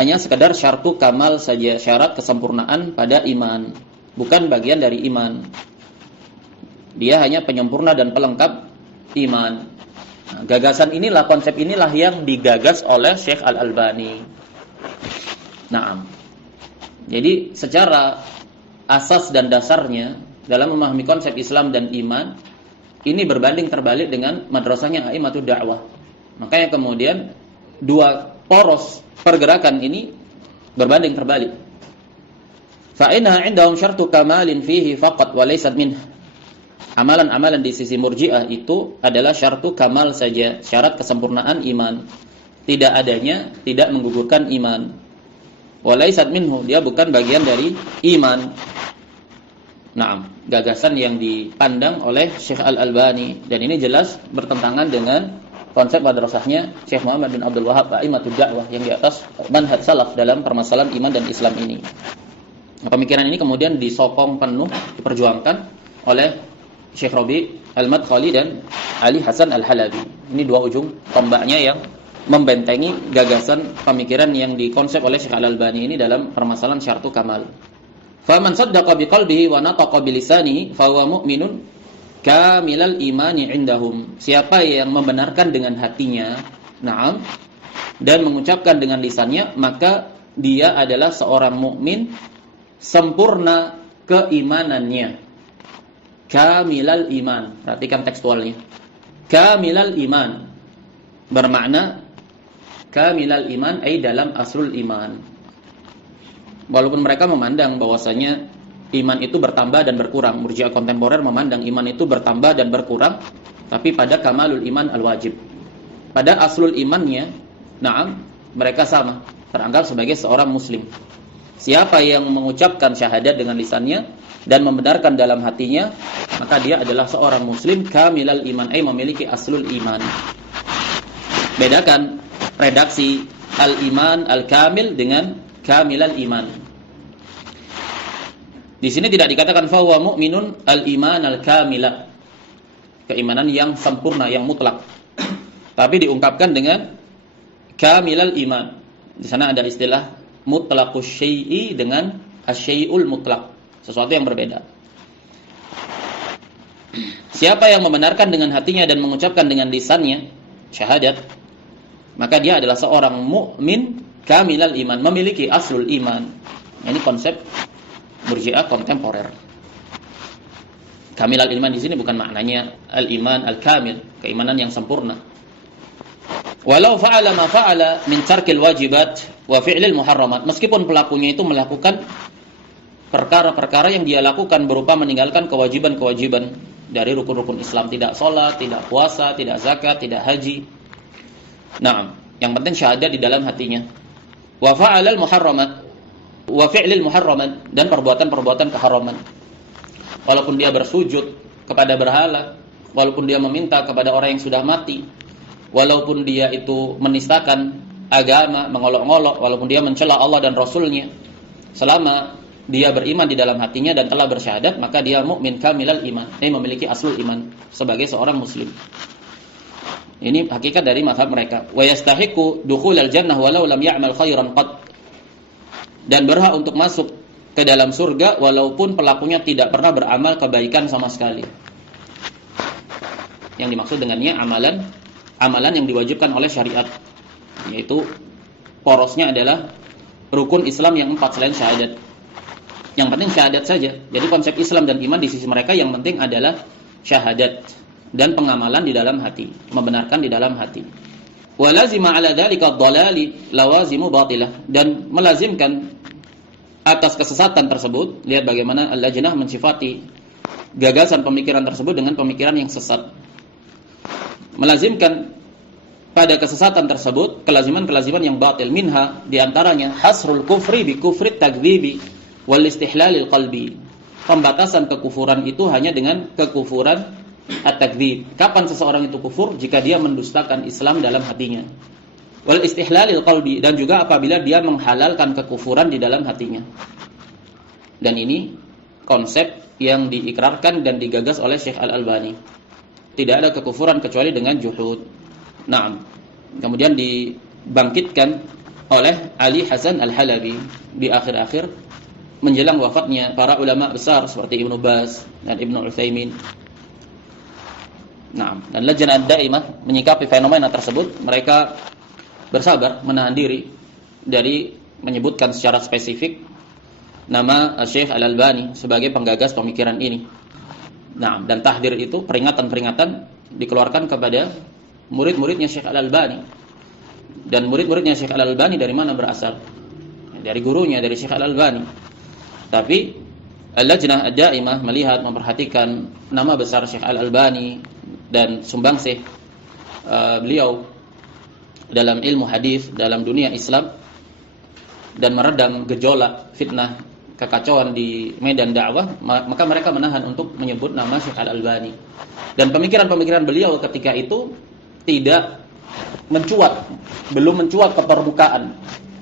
hanya sekedar syartu kamal saja, syarat kesempurnaan pada iman, bukan bagian dari iman. Dia hanya penyempurna dan pelengkap iman. Gagasan inilah, konsep inilah yang digagas oleh Syekh Al-Albani. Jadi secara asas dan dasarnya dalam memahami konsep Islam dan iman, ini berbanding terbalik dengan madrasahnya a'immatud da'wah. Makanya kemudian dua poros pergerakan ini berbanding terbalik. Fa inna 'indahum syartu kamalin fihi faqat wa laysat minhu. Amalan-amalan di sisi Murji'ah itu adalah syartu kamal saja, syarat kesempurnaan iman. Tidak adanya tidak menggugurkan iman. Walaysat minhu, dia bukan bagian dari iman. Nah, gagasan yang dipandang oleh Syekh Al-Albani, dan ini jelas bertentangan dengan konsep madrasahnya Syekh Muhammad bin Abdul Wahhab A'immatud Da'wah yang di atas manhaj salaf dalam permasalahan iman dan Islam ini. Nah, pemikiran ini kemudian disokong penuh, diperjuangkan oleh Syekh Rabi' Al-Madkhali dan Ali Hasan Al-Halabi. Ini dua ujung tombaknya yang membentengi gagasan pemikiran yang dikonsep oleh Syekh Al-Albani ini dalam permasalahan syartu kamal. Faman saddaqa biqalbihi wa nataqa bilisanihi fahuwa mu'minun kamilal imani indahum. Siapa yang membenarkan dengan hatinya, na'am, dan mengucapkan dengan lisannya, maka dia adalah seorang mukmin sempurna keimanannya. Kamilal iman. Perhatikan tekstualnya. Kamilal iman bermakna kamilal iman ay dalam aslul iman. Walaupun mereka memandang bahwasanya iman itu bertambah dan berkurang, Murji'ah kontemporer memandang iman itu bertambah dan berkurang, tapi pada kamalul iman al-wajib, pada aslul imannya, na'am, mereka sama, teranggap sebagai seorang muslim. Siapa yang mengucapkan syahadat dengan lisannya dan membenarkan dalam hatinya, maka dia adalah seorang muslim kamilal iman, memiliki aslul iman. Bedakan redaksi al-iman al-kamil dengan kamilal iman. Di sini tidak dikatakan fahuwa mu'minun al-iman al-kamila, keimanan yang sempurna, yang mutlak. Tapi diungkapkan dengan kamilal iman. Di sana ada istilah mutlaqus syai'i dengan asy-syai'ul mutlaq, sesuatu yang berbeda. Siapa yang membenarkan dengan hatinya dan mengucapkan dengan lisannya syahadat, maka dia adalah seorang mukmin kamilal iman, memiliki aslul iman. Ini konsep Murji'ah kontemporer. Kamilal iman di sini bukan maknanya al-iman al-kamil, keimanan yang sempurna. Walau fa'ala ma fa'ala min tarkil wajibat wa fi'lil muharramat, meskipun pelakunya itu melakukan perkara-perkara yang dia lakukan berupa meninggalkan kewajiban-kewajiban dari rukun-rukun Islam, tidak sholat, tidak puasa, tidak zakat, tidak haji. Nah, yang penting syahadat di dalam hatinya. Wa fa'alal muharramat wa fi'lil muharramat, dan perbuatan-perbuatan keharaman. Walaupun dia bersujud kepada berhala, walaupun dia meminta kepada orang yang sudah mati, walaupun dia itu menistakan agama, mengolok-olok, walaupun dia mencela Allah dan Rasulnya, selama dia beriman di dalam hatinya dan telah bersyahadat, maka dia mukmin kamilal iman, memiliki aslul iman sebagai seorang muslim. Ini hakikat dari mazhab mereka. Wa yastahiqu dukhulal jannah walau lam ya'mal khairan qad. Dan berhak untuk masuk ke dalam surga walaupun pelakunya tidak pernah beramal kebaikan sama sekali. Yang dimaksud dengannya amalan yang diwajibkan oleh syariat, yaitu porosnya adalah rukun Islam yang 4 selain syahadat. Yang penting syahadat saja. Jadi konsep Islam dan iman di sisi mereka yang penting adalah syahadat dan pengamalan di dalam hati, membenarkan di dalam hati. Wa lazima ala dzalika ad-dhalali lawazimu batilah, dan melazimkan atas kesesatan tersebut, lihat bagaimana Al-Lajnah mensifati gagasan pemikiran tersebut dengan pemikiran yang sesat. Melazimkan pada kesesatan tersebut kelaziman-kelaziman yang batil, minha di antaranya hasrul kufri bi kufri takdzibi wal istihlalil qalbi. Pembatasan kekufuran itu hanya dengan kekufuran at-takdzib. Kapan seseorang itu kufur? Jika dia mendustakan Islam dalam hatinya. Wal istihlalil qalbi, dan juga apabila dia menghalalkan kekufuran di dalam hatinya. Dan ini konsep yang diikrarkan dan digagas oleh Syekh Al-Albani. Tidak ada kekufuran kecuali dengan juhud. Naam. Kemudian dibangkitkan oleh Ali Hasan Al-Halabi di akhir-akhir menjelang wafatnya para ulama besar seperti Ibnu Baz dan Ibnu Utsaimin. Nah, dan Lajnah Daimah menyikapi fenomena tersebut, mereka bersabar menahan diri dari menyebutkan secara spesifik nama Syekh Al-Albani sebagai penggagas pemikiran ini. Nah, dan tahdir itu peringatan-peringatan dikeluarkan kepada murid-muridnya Syekh Al-Albani. Dan murid-muridnya Syekh Al-Albani dari mana berasal? Dari gurunya, dari Syekh Al-Albani. Tapi Al-Lajnah Daimah melihat, memperhatikan nama besar Syekh Al-Albani dan sumbangsih beliau dalam ilmu hadis dalam dunia Islam, dan meredam gejolak fitnah kekacauan di medan dakwah, maka mereka menahan untuk menyebut nama Syekh Al-Albani. Dan pemikiran-pemikiran beliau ketika itu tidak belum mencuat ke permukaan.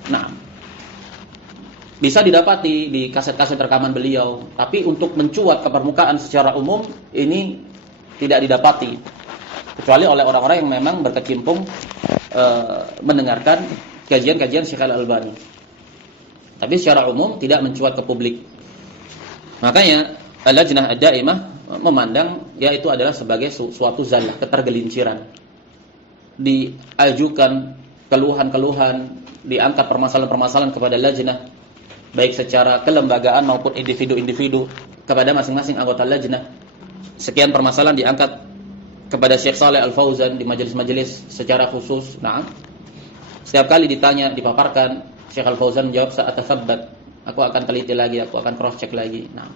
Nah, bisa didapati di kaset-kaset rekaman beliau, tapi untuk mencuat ke permukaan secara umum ini tidak didapati, kecuali oleh orang-orang yang memang berkecimpung mendengarkan kajian-kajian Syekh Al-Albani. Tapi secara umum tidak mencuat ke publik. Makanya Al-Lajnah Ad-Daimah memandang yaitu adalah sebagai suatu zallah, ketergelinciran. Diajukan keluhan-keluhan, diangkat permasalahan-permasalahan kepada lajnah, baik secara kelembagaan maupun individu-individu kepada masing-masing anggota lajnah. Sekian permasalahan diangkat kepada Syekh Shalih Al-Fauzan di majelis-majelis secara khusus. Nah, setiap kali ditanya, dipaparkan, Syekh Al-Fauzan menjawab, "Sa'atathabbat." Aku akan teliti lagi, aku akan cross check lagi. Nah,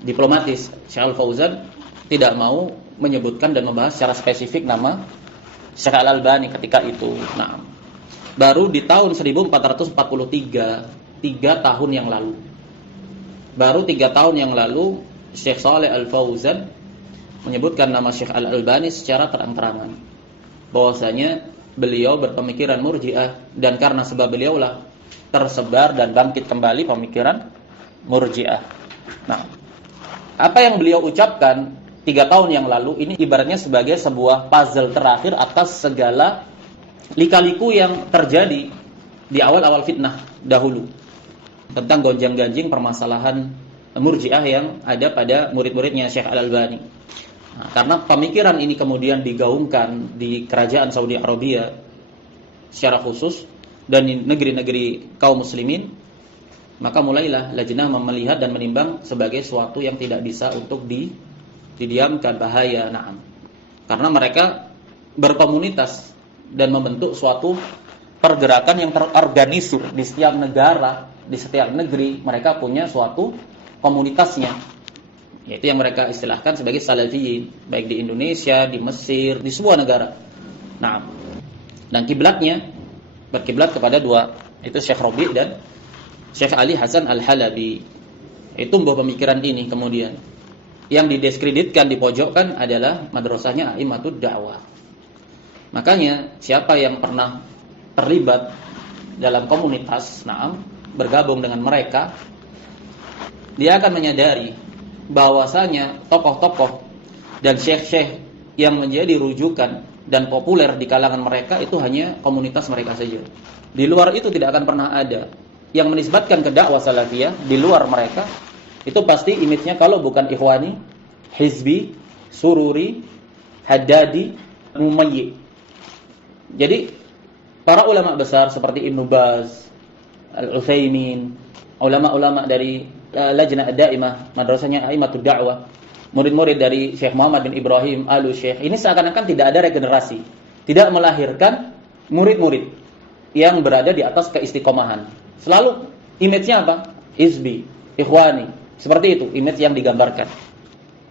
diplomatis, Syekh Al-Fauzan tidak mau menyebutkan dan membahas secara spesifik nama Syekh Al-Albani ketika itu. Nah, baru di tahun 1443, 3 tahun yang lalu. Baru 3 tahun yang lalu Syekh Shalih Al-Fauzan menyebutkan nama Syekh Al-Albani secara terang-terangan, bahwasanya beliau berpemikiran Murji'ah, dan karena sebab beliaulah tersebar dan bangkit kembali pemikiran Murji'ah. Nah, apa yang beliau ucapkan 3 tahun yang lalu ini ibaratnya sebagai sebuah puzzle terakhir atas segala lika-liku yang terjadi di awal-awal fitnah dahulu tentang gonjang-ganjing permasalahan Murji'ah yang ada pada murid-muridnya Syekh Al-Albani. Nah, karena pemikiran ini kemudian digaungkan di kerajaan Saudi Arabia secara khusus dan di negeri-negeri kaum muslimin, maka mulailah lajnah melihat dan menimbang sebagai suatu yang tidak bisa untuk didiamkan, bahaya. Nah, karena mereka berkomunitas dan membentuk suatu pergerakan yang terorganisir di setiap negara, di setiap negeri mereka punya suatu komunitasnya, yaitu yang mereka istilahkan sebagai salafiyin, baik di Indonesia, di Mesir, di sebuah negara. Nah, dan kiblatnya berkiblat kepada 2, itu Syekh Rabi' dan Syekh Ali Hasan Al-Halabi. Itu tumbuh pemikiran ini kemudian. Yang didiskreditkan, dipojokkan adalah madrasahnya A'immatud Da'wah. Makanya siapa yang pernah terlibat dalam komunitas, bergabung dengan mereka, dia akan menyadari bahwasanya tokoh-tokoh dan syekh-syekh yang menjadi rujukan dan populer di kalangan mereka itu hanya komunitas mereka saja. Di luar itu tidak akan pernah ada yang menisbatkan ke dakwah salafiyah. Di luar mereka itu pasti image-nya kalau bukan ikhwani, hizbi, sururi, haddadi, mumayyi. Jadi para ulama besar seperti Ibnu Baz, Al-Utsaimin, ulama-ulama dari Lajnah Ad-Daimah, madrasahnya A'immatud Da'wah, murid-murid dari Syekh Muhammad bin Ibrahim Al-Syekh, ini seakan-akan tidak ada regenerasi, tidak melahirkan murid-murid yang berada di atas keistiqomahan. Selalu image-nya apa? Hizbi, ikhwani, seperti itu image yang digambarkan.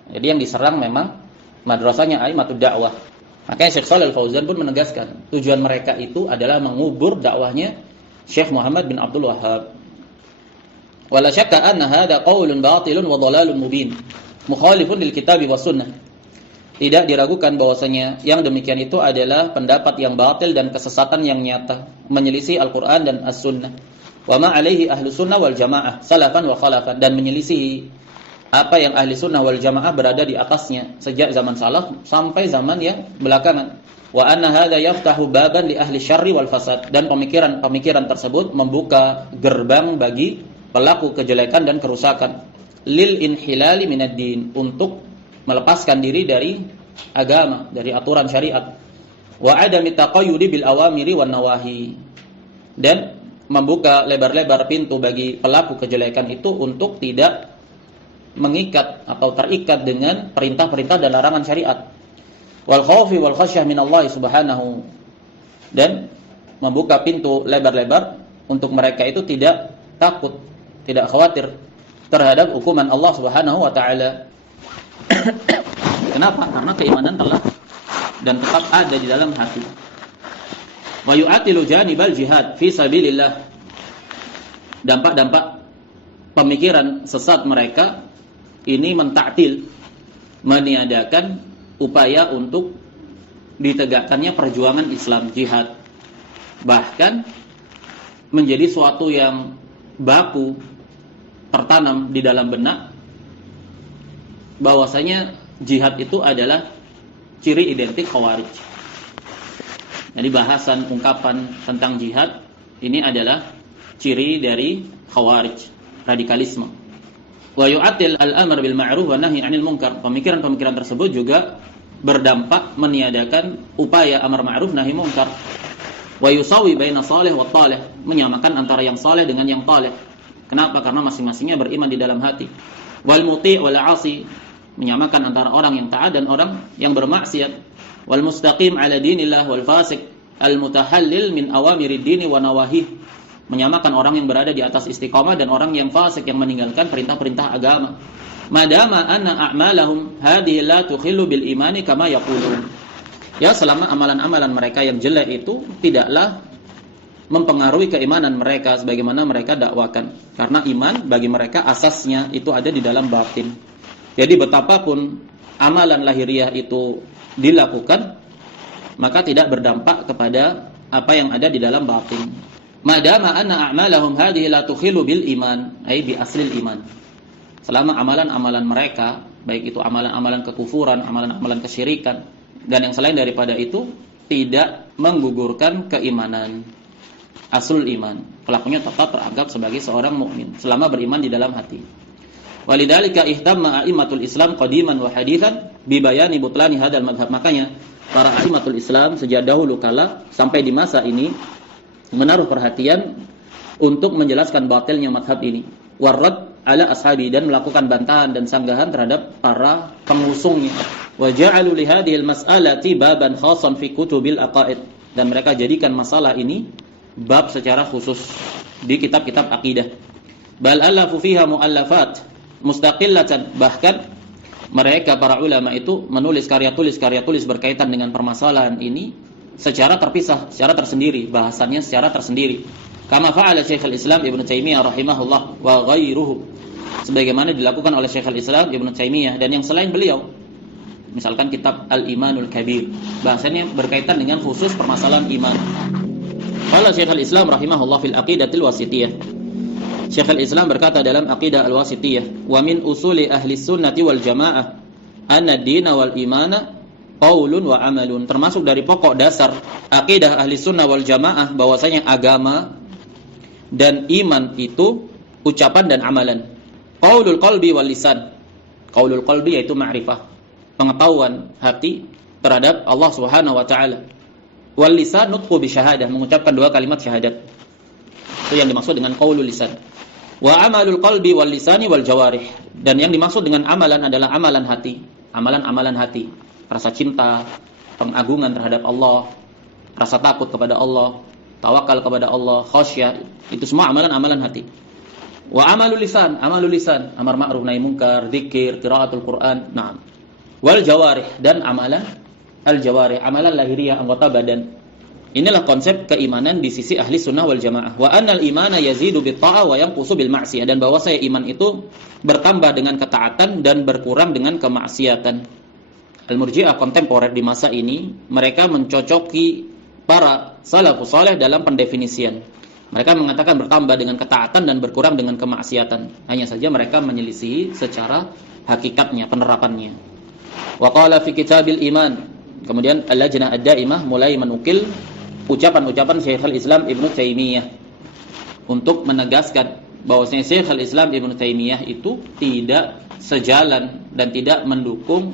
Jadi yang diserang memang madrasahnya A'immatud Da'wah. Makanya Syekh Shalih Al-Fauzan pun menegaskan tujuan mereka itu adalah mengubur dakwahnya Syekh Muhammad bin Abdul Wahhab. Wala syakka anna hadha qaulun batilun wa dhalalun mubin, mukhalifun lil kitabi was sunnah. Tidak diragukan bahwasanya yang demikian itu adalah pendapat yang batil dan kesesatan yang nyata, menyelisih Al-Qur'an dan As-Sunnah. Wa ma alaihi ahlu sunnah wal jamaah salafan wa khalafan, dan menyelisih apa yang ahli sunnah wal jamaah berada di atasnya sejak zaman salaf sampai zaman yang belakangan. Wa anna hadha yaftahu baban li ahli syarri wal fasad, dan pemikiran tersebut membuka gerbang bagi pelaku kejelekan dan kerusakan, lil inhilali minad din, untuk melepaskan diri dari agama, dari aturan syariat, wa adami taqayyudi bil awamiri wan nawahi, dan membuka lebar-lebar pintu bagi pelaku kejelekan itu untuk tidak mengikat atau terikat dengan perintah-perintah dan larangan syariat, wal khaufi wal khasyah minallahi subhanahu, dan membuka pintu lebar-lebar untuk mereka itu tidak takut, tidak khawatir terhadap hukuman Allah Subhanahu wa taala. Kenapa? Karena keimanan telah dan tetap ada di dalam hati. Wa yu'atilu janibal jihad fi sabilillah, dampak-dampak pemikiran sesat mereka ini mentaktil, meniadakan upaya untuk ditegakkannya perjuangan Islam, jihad. Bahkan menjadi suatu yang baku tertanam di dalam benak bahwasanya jihad itu adalah ciri identik Khawarij. Jadi bahasan ungkapan tentang jihad ini adalah ciri dari Khawarij, radikalisme. Wa yu'attil al-amr bil ma'ruf wa nahi 'anil munkar. Pemikiran-pemikiran tersebut juga berdampak meniadakan upaya amar ma'ruf nahi munkar. Wa yusawi baina salih wa talih, menyamakan antara yang saleh dengan yang talih. Kenapa? Karena masing-masingnya beriman di dalam hati. Wal muti' wal 'asi, menyamakan antara orang yang taat dan orang yang bermaksiat. Wal mustaqim 'ala dinillah wal fasik al mutahallil min awamirid dini wa nawahih, menyamakan orang yang berada di atas istiqamah dan orang yang fasik yang meninggalkan perintah-perintah agama. Madama anna a'malahum hadhihi la tukhillu bil imani kama yaqulun. Ya, selama amalan-amalan mereka yang jelek itu tidaklah mempengaruhi keimanan mereka sebagaimana mereka dakwakan. Karena iman bagi mereka asasnya itu ada di dalam batin. Jadi betapapun amalan lahiriah itu dilakukan, maka tidak berdampak kepada apa yang ada di dalam batin. Madama anna a'malahum hadhihi la tukhillu bil iman, ay bi aslil iman. Selama amalan-amalan mereka, baik itu amalan-amalan kekufuran, amalan-amalan kesyirikan dan yang selain daripada itu, tidak menggugurkan keimanan, aslul iman. Pelakunya tetap teranggap sebagai seorang mukmin selama beriman di dalam hati. Walidzalika ihtamma a'immatul Islam qadiman wa haditsan bi bayani butlani hadzal madhhab. Makanya para a'immatul Islam sejak dahulu kala sampai di masa ini menaruh perhatian untuk menjelaskan batilnya madhab ini. Warad ala ashabi, dan melakukan bantahan dan sanggahan terhadap para pengusungnya. Wa ja'alu li hadhil mas'alati baban khassan fi kutubil aqaid, dan mereka jadikan masalah ini bab secara khusus di kitab-kitab akidah. Bal alafu fiha muallafat mustaqillatan, bahkan mereka para ulama itu menulis karya tulis berkaitan dengan permasalahan ini secara terpisah, secara tersendiri, bahasannya secara tersendiri. Kama fa'ala Syekhul Islam Ibnu Taimiyah rahimahullah wa ghairuhu, sebagaimana dilakukan oleh Syekhul Islam Ibnu Taimiyah dan yang selain beliau. Misalkan kitab Al-Imanul Kabir, bahasanya berkaitan dengan khusus permasalahan iman. Qala Syekhul Islam rahimahullah fil aqidatil wasithiyah. Syekhul Islam berkata dalam aqidah al-wasithiyah, wa min usuli ahli sunnati wal jamaah anna ad-dina wal imana qaulun wa amalun. Termasuk dari pokok dasar akidah ahli sunnah wal jamaah bahwasanya agama dan iman itu ucapan dan amalan. Qaulul qalbi wal lisan. Qaulul qalbi yaitu ma'rifah, pengetahuan hati terhadap Allah Subhanahu wa taala. Wal lisan nutqu bi syahadah, mengucapkan dua kalimat syahadat. Itu yang dimaksud dengan qaulul lisan. Wa amalul qalbi wal lisani wal jawarih. Dan yang dimaksud dengan amalan adalah amalan hati, amalan-amalan hati. Rasa cinta, pengagungan terhadap Allah, rasa takut kepada Allah, tawakal kepada Allah, khasyah, itu semua amalan-amalan hati. Wa amalul lisan, amar ma'ruf nahi munkar, zikir, qiraatul Quran, na'am. Wal jawarih, dan amalan al-jawarih, amalan lahiriah anggota badan. Inilah konsep keimanan di sisi ahli sunnah wal jamaah. Wa annal imana yazidu bit ta'ah wa yanqusu bil ma'siyah, dan bahwa saya iman itu bertambah dengan ketaatan dan berkurang dengan kemaksiatan. Al-Murji'ah kontemporer di masa ini, mereka mencocoki para salafus saleh dalam pendefinisian. Mereka mengatakan bertambah dengan ketaatan dan berkurang dengan kemaksiatan. Hanya saja mereka menyelisihi secara hakikatnya, penerapannya. Wa qala fi kitabil iman. Kemudian Al-Lajnah Ad-Daimah mulai menukil ucapan-ucapan Syekhul Islam Ibnu Taimiyah untuk menegaskan bahwasanya Syekhul Islam Ibnu Taimiyah itu tidak sejalan dan tidak mendukung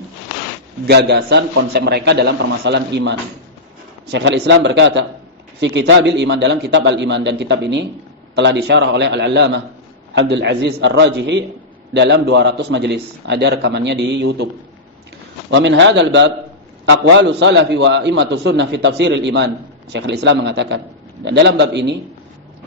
gagasan konsep mereka dalam permasalahan iman. Syekhul Islam berkata, fi kitabil iman, dalam kitab al-iman, dan kitab ini telah disyarah oleh Al-Allamah Abdul Aziz Ar-Rajihi dalam 200 majelis. Ada rekamannya di YouTube. Wa min hadzal bab aqwalu salafi wa a'immatu sunnah fi tafsiril iman. Syekhul Islam mengatakan, dan dalam bab ini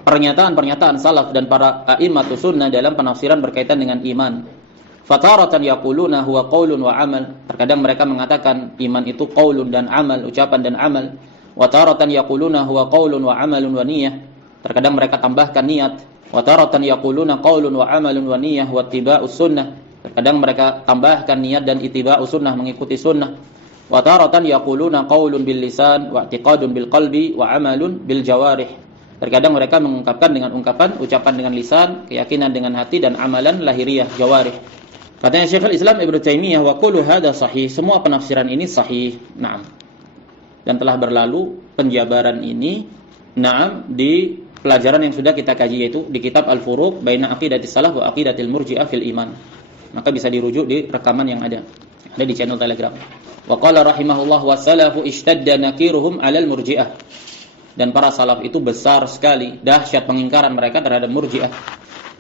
pernyataan-pernyataan salaf dan para a'immatu sunnah dalam penafsiran berkaitan dengan iman. Fataratan yaquluna huwa qaulun wa amal. Terkadang mereka mengatakan iman itu qaulun dan amal, ucapan dan amal. Wa taratan yaquluna huwa qaulun wa amalun wa niyyah. Terkadang mereka tambahkan niat. Wa taratan yaquluna qaulun wa amalun wa niyyah wa ittiba'us sunnah. Terkadang mereka tambahkan niat dan ittiba'us sunnah, mengikuti sunnah. Wa taratan yaquluna qaulun bil lisan wa i'tiqadun bil qalbi wa amalun bil jawarih. Terkadang mereka mengungkapkan dengan ungkapan, ucapan dengan lisan, keyakinan dengan hati, dan amalan lahiriah, jawarih. Katanya Syekhul Islam Ibnu Taimiyah, wa kullu hadza sahih, semua penafsiran ini sahih. Naam. Dan telah berlalu penjabaran ini, naam, di pelajaran yang sudah kita kaji, yaitu di kitab Al-Furuq baina aqidatis salaf wa aqidatil murji'ah fil iman. Maka bisa dirujuk di rekaman yang ada di channel Telegram. Wa qala rahimahullah wa salafu ishtadda nakiruhum 'alal murji'ah. Dan para salaf itu besar sekali dahsyat pengingkaran mereka terhadap murji'ah.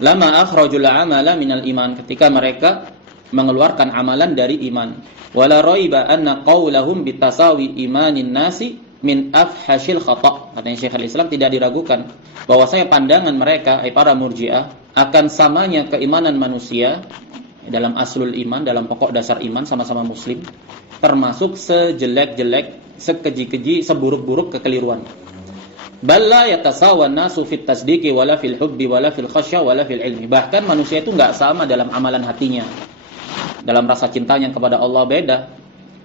Lama akhrajul amala minal iman, ketika mereka mengeluarkan amalan dari iman. Wala raiba anna qaulahum bitasawi imanin nasi min afhashil khata'. Katanya Syekhul Islam, tidak diragukan bahwasanya pandangan mereka, para murji'ah, akan samanya keimanan manusia dalam aslul iman, dalam pokok dasar iman, sama-sama muslim, termasuk sejelek-jelek, sekeji-keji, seburuk-buruk kekeliruan. Balla yatasawan nasu fit tasdiqi wala fil hubbi wala fil khasyah wala fil ilmi. Bahkan manusia itu enggak sama dalam amalan hatinya. Dalam rasa cintanya kepada Allah beda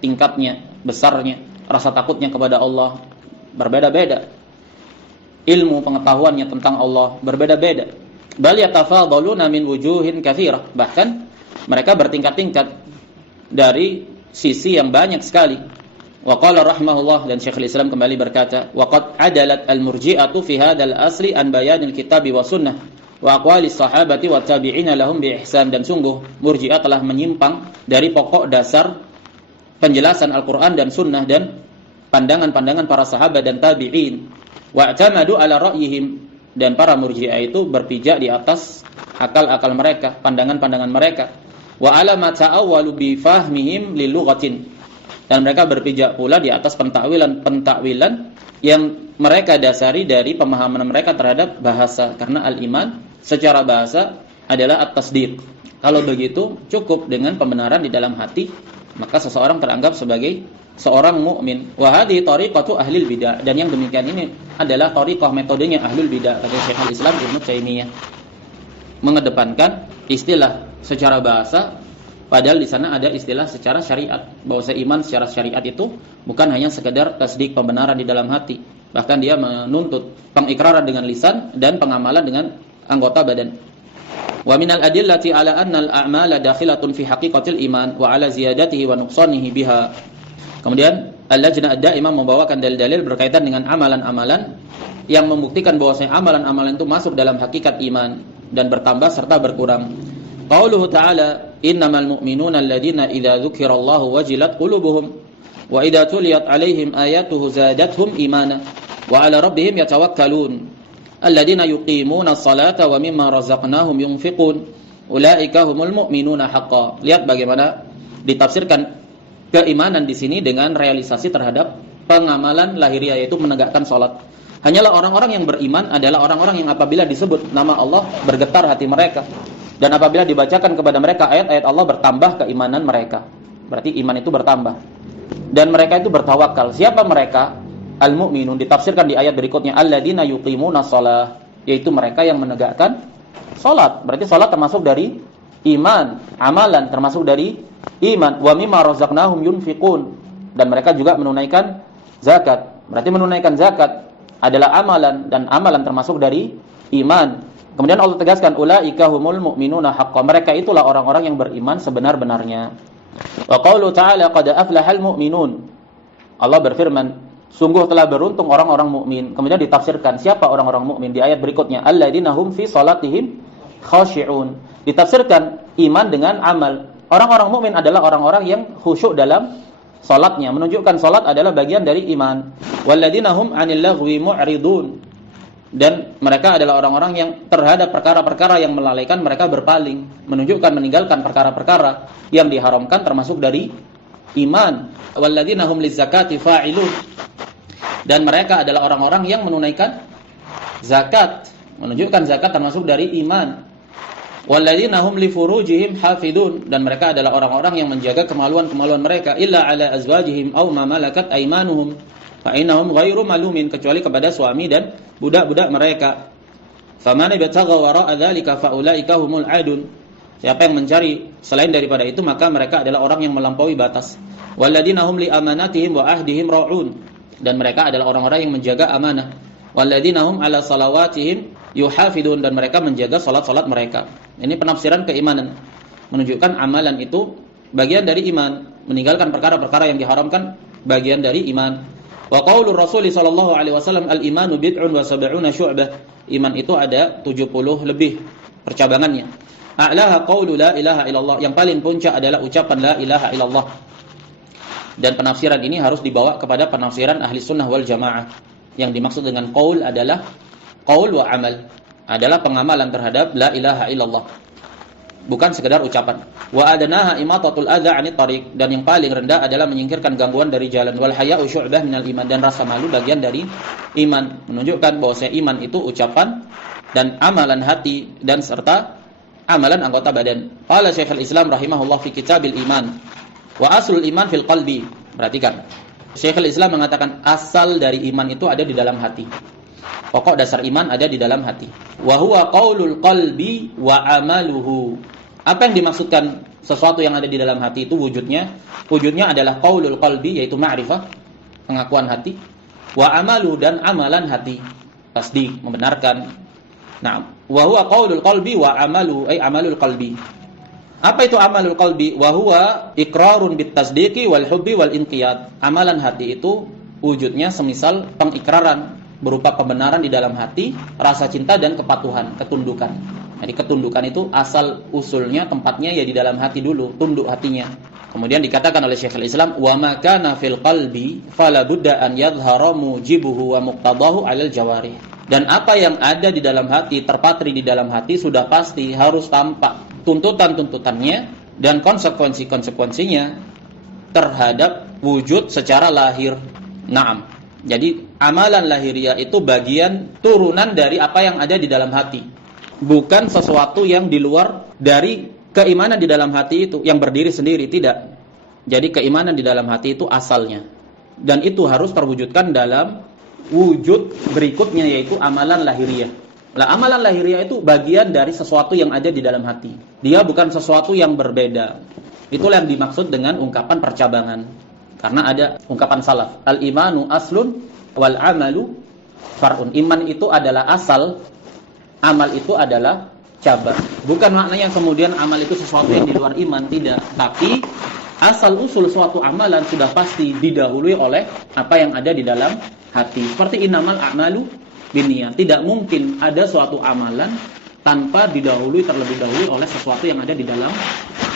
tingkatnya, besarnya. Rasa takutnya kepada Allah berbeda-beda. Ilmu pengetahuannya tentang Allah berbeda-beda. Bal yatafadhaluna min wujuhin katsirah. Bahkan mereka bertingkat-tingkat dari sisi yang banyak sekali. Wa qala rahimahullah, dan Syekhul Islam kembali berkata, wa qad adalat al-murji'atu fi hadzal asli an bayanil kitabi wa sunnah wa aqwalis sahabati wa tabi'ina lahum bi ihsan. Dan sungguh murji'ah telah menyimpang dari pokok dasar penjelasan Al-Qur'an dan sunnah dan pandangan-pandangan para sahabat dan tabi'in. Wa i'tamadu ala ra'yihim, dan para murji'ah itu berpijak di atas akal-akal mereka, pandangan-pandangan mereka. Wa ala ma ta'awwalu bi fahmihim lil lughatin, dan mereka berpijak pula di atas pentakwilan yang mereka dasari dari pemahaman mereka terhadap bahasa. Karena al-iman secara bahasa adalah at-tasdiq. Kalau begitu cukup dengan pembenaran di dalam hati, maka seseorang teranggap sebagai seorang mukmin. Wa hadhihi tariqatu ahlil bidah, dan yang demikian ini adalah tariqah, metodenya ahlul bidah. Kata Syekhul Islam Ibnu Taimiyah, mengedepankan istilah secara bahasa, padahal di sana ada istilah secara syariat. Bahwa iman secara syariat itu bukan hanya sekedar tasdik, pembenaran di dalam hati, bahkan dia menuntut pengikraran dengan lisan dan pengamalan dengan anggota badan. Wa minal adillati ala anna al-a'mala dakhilatun fi haqiqatil iman wa ala ziyadatihi wa nuqsanihi biha. Kemudian Al-Lajnah Ad-Daimah membawakan dalil-dalil berkaitan dengan amalan-amalan yang membuktikan bahwasanya amalan-amalan itu masuk dalam hakikat iman dan bertambah serta berkurang. Qauluhu ta'ala, innamal mu'minuna alladhina idza dzukirallahu wajilat qulubuhum wa idza tuliyat 'alaihim ayatuhu zadatuhum imana wa 'ala rabbihim yatawakkalun alladhina yuqimuna as-salata wa mimma razaqnahum yunfiqun ulaika humul mu'minuna haqqan. Lihat bagaimana ditafsirkan keimanan di sini dengan realisasi terhadap pengamalan lahiriah, yaitu menegakkan salat. Hanyalah orang-orang yang beriman adalah orang-orang yang apabila disebut nama Allah bergetar hati mereka. Dan apabila dibacakan kepada mereka ayat-ayat Allah, bertambah keimanan mereka. Berarti iman itu bertambah. Dan mereka itu bertawakal. Siapa mereka? Al-mu'minun. Ditafsirkan di ayat berikutnya, alladzina yuqimuna shalah, yaitu mereka yang menegakkan salat. Berarti salat termasuk dari iman, amalan termasuk dari iman. Wa mimma razaqnahum yunfiqun, dan mereka juga menunaikan zakat. Berarti menunaikan zakat adalah amalan, dan amalan termasuk dari iman. Kemudian Allah tegaskan, ulaika humul mu'minuna haqqan, mereka itulah orang-orang yang beriman sebenar-benarnya. Wa qaulu ta'ala qad aflahal mu'minun, Allah berfirman, sungguh telah beruntung orang-orang mukmin. Kemudian ditafsirkan siapa orang-orang mukmin di ayat berikutnya, alladzina hum fi shalatihim khashi'un. Ditafsirkan iman dengan amal. Orang-orang mukmin adalah orang-orang yang khusyuk dalam salatnya, menunjukkan salat adalah bagian dari iman. Walladzina hum 'anil laghwi mu'ridun, dan mereka adalah orang-orang yang terhadap perkara-perkara yang melalaikan mereka berpaling, menunjukkan meninggalkan perkara-perkara yang diharamkan termasuk dari iman. Walladzina hum lizakati fa'ilun, dan mereka adalah orang-orang yang menunaikan zakat, menunjukkan zakat termasuk dari iman. Walladzina hum li furujihim hafidun, dan mereka adalah orang-orang yang menjaga kemaluan-kemaluan mereka, illa ala azwajihim aw ma malakat aymanuhum fa innahum ghairu malumin, kecuali kepada suami dan budak-budak mereka. Faman ibtagha wara'a dzalika faulaika humul adun. Siapa yang mencari selain daripada itu, maka mereka adalah orang yang melampaui batas. Walladzina hum li amanatihim wa ahdihim ra'un. Dan mereka adalah orang-orang yang menjaga amanah. Walladzina hum ala salawatihim yuhafidun, dan mereka menjaga salat-salat mereka. Ini penafsiran keimanan, menunjukkan amalan itu bagian dari iman. Meninggalkan perkara-perkara yang diharamkan bagian dari iman. Wa qaulur Rasul sallallahu alaihi wasallam al-imanu bid'un wa sab'una syu'bah. Iman itu ada 70 lebih percabangannya. A'laha qaulu la ilaha illallah. Yang paling puncak adalah ucapan la ilaha illallah. Dan penafsiran ini harus dibawa kepada penafsiran ahli sunnah wal jamaah. Yang dimaksud dengan qaul adalah qaul wa amal, adalah pengamalan terhadap la ilaha illallah, bukan sekedar ucapan. Wa adnaha imatatul adza 'anit tariq, dan yang paling rendah adalah menyingkirkan gangguan dari jalan. Wal haya'u syu'bah minal iman, dan rasa malu bagian dari iman. Menunjukkan bahwa iman itu ucapan dan amalan hati dan serta amalan anggota badan. Qala Syekhul Islam rahimahullah fi Kitabil Iman, wa aslul iman fil qalbi. Perhatikan, Syekhul Islam mengatakan asal dari iman itu ada di dalam hati. Pokok dasar iman ada di dalam hati. Wa huwa qaulul qalbi wa amaluhu. Apa yang dimaksudkan sesuatu yang ada di dalam hati itu wujudnya? Wujudnya adalah qaulul qalbi, yaitu ma'rifah, pengakuan hati. Wa amalu, dan amalan hati, tasdik, membenarkan. Nah, wa huwa qaulul qalbi wa amalu, ay amalul qalbi. Apa itu amalul qalbi? Wa huwa iqrarun bit tasdiqi wal hubbi wal inqiyad. Amalan hati itu wujudnya semisal pengikraran berupa pembenaran di dalam hati, rasa cinta dan kepatuhan, ketundukan. Jadi ketundukan itu asal usulnya, tempatnya ya di dalam hati dulu, tunduk hatinya. Kemudian dikatakan oleh Syekhul Islam, wa ma kana fil qalbi fala budda an yadhhara mujibuhu wa muqtadahu 'alal jawarih. Dan apa yang ada di dalam hati, terpatri di dalam hati, sudah pasti harus tampak tuntutan-tuntutannya dan konsekuensi-konsekuensinya terhadap wujud secara lahir. Naam. Jadi amalan lahiriah itu bagian turunan dari apa yang ada di dalam hati, bukan sesuatu yang di luar dari keimanan di dalam hati itu yang berdiri sendiri, tidak. Jadi keimanan di dalam hati itu asalnya, dan itu harus terwujudkan dalam wujud berikutnya, yaitu amalan lahiriah. Nah, amalan lahiriah itu bagian dari sesuatu yang ada di dalam hati. Dia bukan sesuatu yang berbeda. Itulah yang dimaksud dengan ungkapan percabangan. Karena ada ungkapan salaf, al-imanu aslun wal amalu far'un. Iman itu adalah asal, amal itu adalah cabang. Bukan maknanya kemudian amal itu sesuatu yang di luar iman, tidak. Tapi asal usul suatu amalan sudah pasti didahului oleh apa yang ada di dalam hati. Seperti innamal a'malu binniyat. Tidak mungkin ada suatu amalan tanpa didahului terlebih dahulu oleh sesuatu yang ada di dalam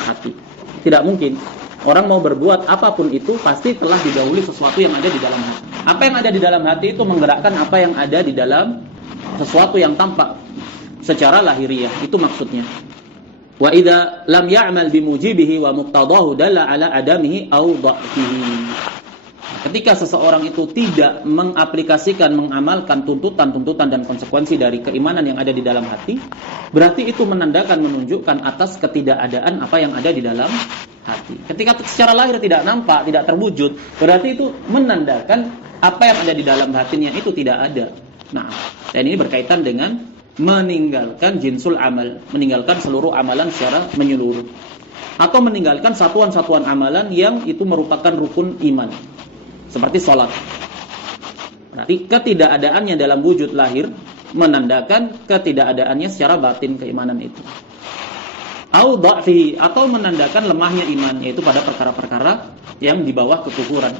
hati. Tidak mungkin. Orang mau berbuat apapun itu pasti telah didahului sesuatu yang ada di dalam hati. Apa yang ada di dalam hati itu menggerakkan apa yang ada di dalam sesuatu yang tampak secara lahiriah. Itu maksudnya. Wa idza lam ya'mal bimujibihi wa muqtadahu dalla ala adamihi aw dha'fihi. Ketika seseorang itu tidak mengaplikasikan, mengamalkan tuntutan-tuntutan dan konsekuensi dari keimanan yang ada di dalam hati, berarti itu menandakan, menunjukkan atas ketidakadaan apa yang ada di dalam hati. Ketika secara lahir tidak nampak, tidak terwujud, berarti itu menandakan apa yang ada di dalam hatinya itu tidak ada. Nah, dan ini berkaitan dengan meninggalkan jinsul amal, meninggalkan seluruh amalan secara menyeluruh, atau meninggalkan satuan-satuan amalan yang itu merupakan rukun iman, seperti sholat. Berarti ketidakadaannya dalam wujud lahir menandakan ketidakadaannya secara batin keimanan itu. Au dha'fi, atau menandakan lemahnya iman, yaitu pada perkara-perkara yang di bawah kekufuran.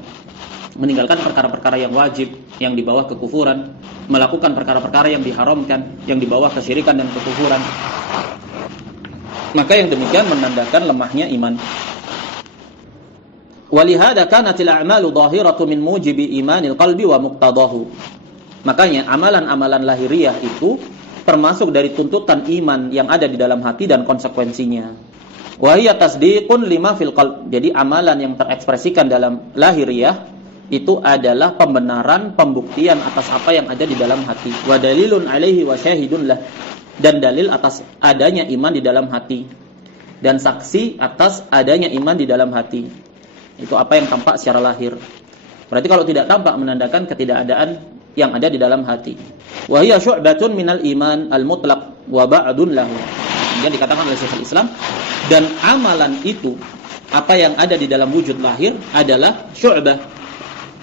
Meninggalkan perkara-perkara yang wajib, yang di bawah kekufuran, melakukan perkara-perkara yang diharamkan, yang di bawah kesyirikan dan kekufuran. Maka yang demikian menandakan lemahnya iman. Walihada kanatil a'malu dhahiratu min mujibi imanil qalbi wa muqtadahu. Makanya amalan-amalan lahiriah itu termasuk dari tuntutan iman yang ada di dalam hati dan konsekuensinya. Wa hiya tasdiqun lima fil qalb. Jadi amalan yang terekspresikan dalam lahiriah itu adalah pembenaran, pembuktian atas apa yang ada di dalam hati. Wa dalilun alaihi wa syahidun lah. Dan dalil atas adanya iman di dalam hati, dan saksi atas adanya iman di dalam hati. Itu apa yang tampak secara lahir. Berarti kalau tidak tampak menandakan ketidakadaan yang ada di dalam hati. Wa hiya syu'batun minal iman al-mutlaq wa ba'dun lahu. Yang dikatakan oleh Syekhul Islam, dan amalan itu, apa yang ada di dalam wujud lahir adalah syu'bah,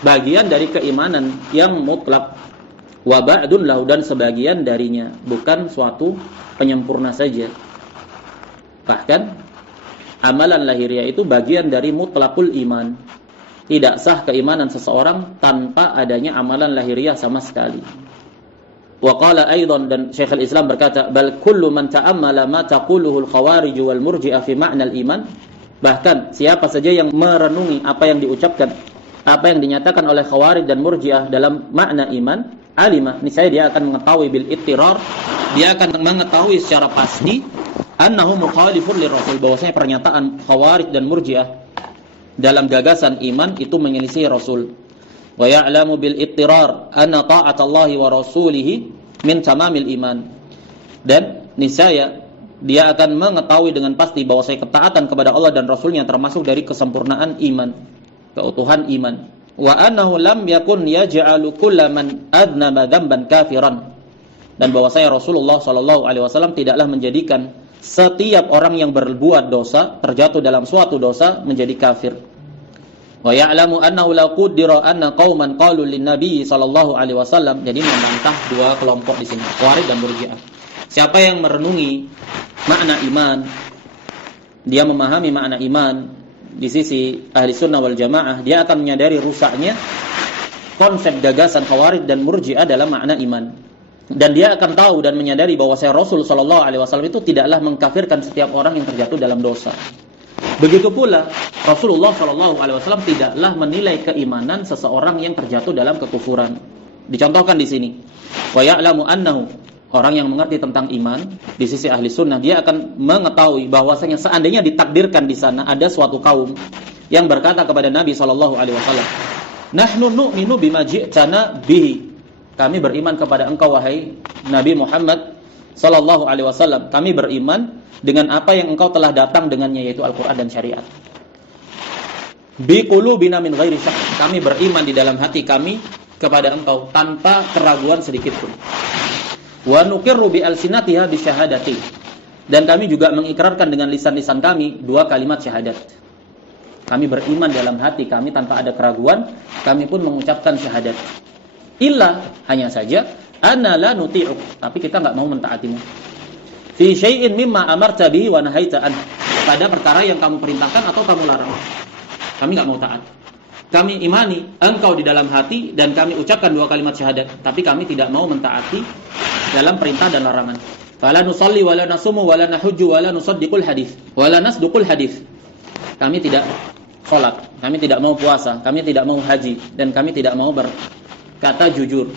bagian dari keimanan yang mutlak, wa ba'dun lahu, dan sebagian darinya, bukan suatu penyempurna saja. Bahkan amalan lahiriah itu bagian dari mutlaqul iman. Tidak sah keimanan seseorang tanpa adanya amalan lahiriah sama sekali. Wa qala aidan, dan Syekhul Islam berkata, bal kullu man ta'ammala ma taquluhu al-khawarij wal murji'ah fi ma'na al-iman. Bahkan siapa saja yang merenungi apa yang diucapkan, apa yang dinyatakan oleh khawarij dan murji'ah dalam makna iman, alima, niscaya dia akan mengetahui bil ittirar, dia akan mengetahui secara pasti annahu mukhalifun lirrasul, bahwasanya pernyataan khawarij dan murji'ah dalam gagasan iman itu menyelisih Rasul. Wa ya'lamu bil ittirar anna ta'atallahi wa rasulihi min tamamil iman. Dan niscaya dia akan mengetahui dengan pasti bahwasanya ketaatan kepada Allah dan Rasulnya termasuk dari kesempurnaan iman, keutuhan iman. Wa annahu lam yakun yaj'alu kullaman adnaba dzamban kafiran. Dan bahwasanya Rasulullah sallallahu alaihi wasallam tidaklah menjadikan setiap orang yang berbuat dosa, terjatuh dalam suatu dosa, menjadi kafir. Wa ya'lamu annahu law qaddara anna qauman qalu lin-nabi sallallahu alaihi wasallam. Jadi membantah dua kelompok di sini, Khawarij dan Murji'ah. Siapa yang merenungi makna iman, dia memahami makna iman di sisi ahli sunnah wal jamaah, dia akan menyadari rusaknya konsep gagasan Khawarij dan Murji'ah dalam makna iman. Dan dia akan tahu dan menyadari bahwa Rasul sallallahu alaihi wasallam itu tidaklah mengkafirkan setiap orang yang terjatuh dalam dosa. Begitu pula Rasulullah sallallahu alaihi wasallam tidaklah menilai keimanan seseorang yang terjatuh dalam kekufuran. Dicontohkan di sini. Wa ya'lamu annahu, orang yang mengerti tentang iman di sisi ahli sunnah, dia akan mengetahui bahwasanya seandainya ditakdirkan di sana ada suatu kaum yang berkata kepada Nabi sallallahu alaihi wasallam, "Nahnu nu'minu bima ji'tana bihi." Kami beriman kepada engkau wahai Nabi Muhammad sallallahu alaihi wasallam. Kami beriman dengan apa yang engkau telah datang dengannya, yaitu Al-Qur'an dan syariat. Bi qulubina min ghairi syak. Kami beriman di dalam hati kami kepada engkau tanpa keraguan sedikit pun. Wa nuqirru bi alsinatiha bi syahadati. Dan kami juga mengikrarkan dengan lisan-lisan kami dua kalimat syahadat. Kami beriman dalam hati kami tanpa ada keraguan, kami pun mengucapkan syahadat. Illa, hanya saja, anna la nuti'uk, tapi kita enggak mau mentaatimu. Fi syai'in mimma amarta bihi wa nahaita an, pada perkara yang kamu perintahkan atau kamu larang. Kami enggak mau taat. Kami imani engkau di dalam hati dan kami ucapkan dua kalimat syahadat, tapi kami tidak mau mentaati dalam perintah dan larangan. Fala nusalli wala nasumu wala nahujju wala nusaddiqul hadis wala nasduqul hadis. Kami tidak salat, kami tidak mau puasa, kami tidak mau haji, dan kami tidak mau berkata jujur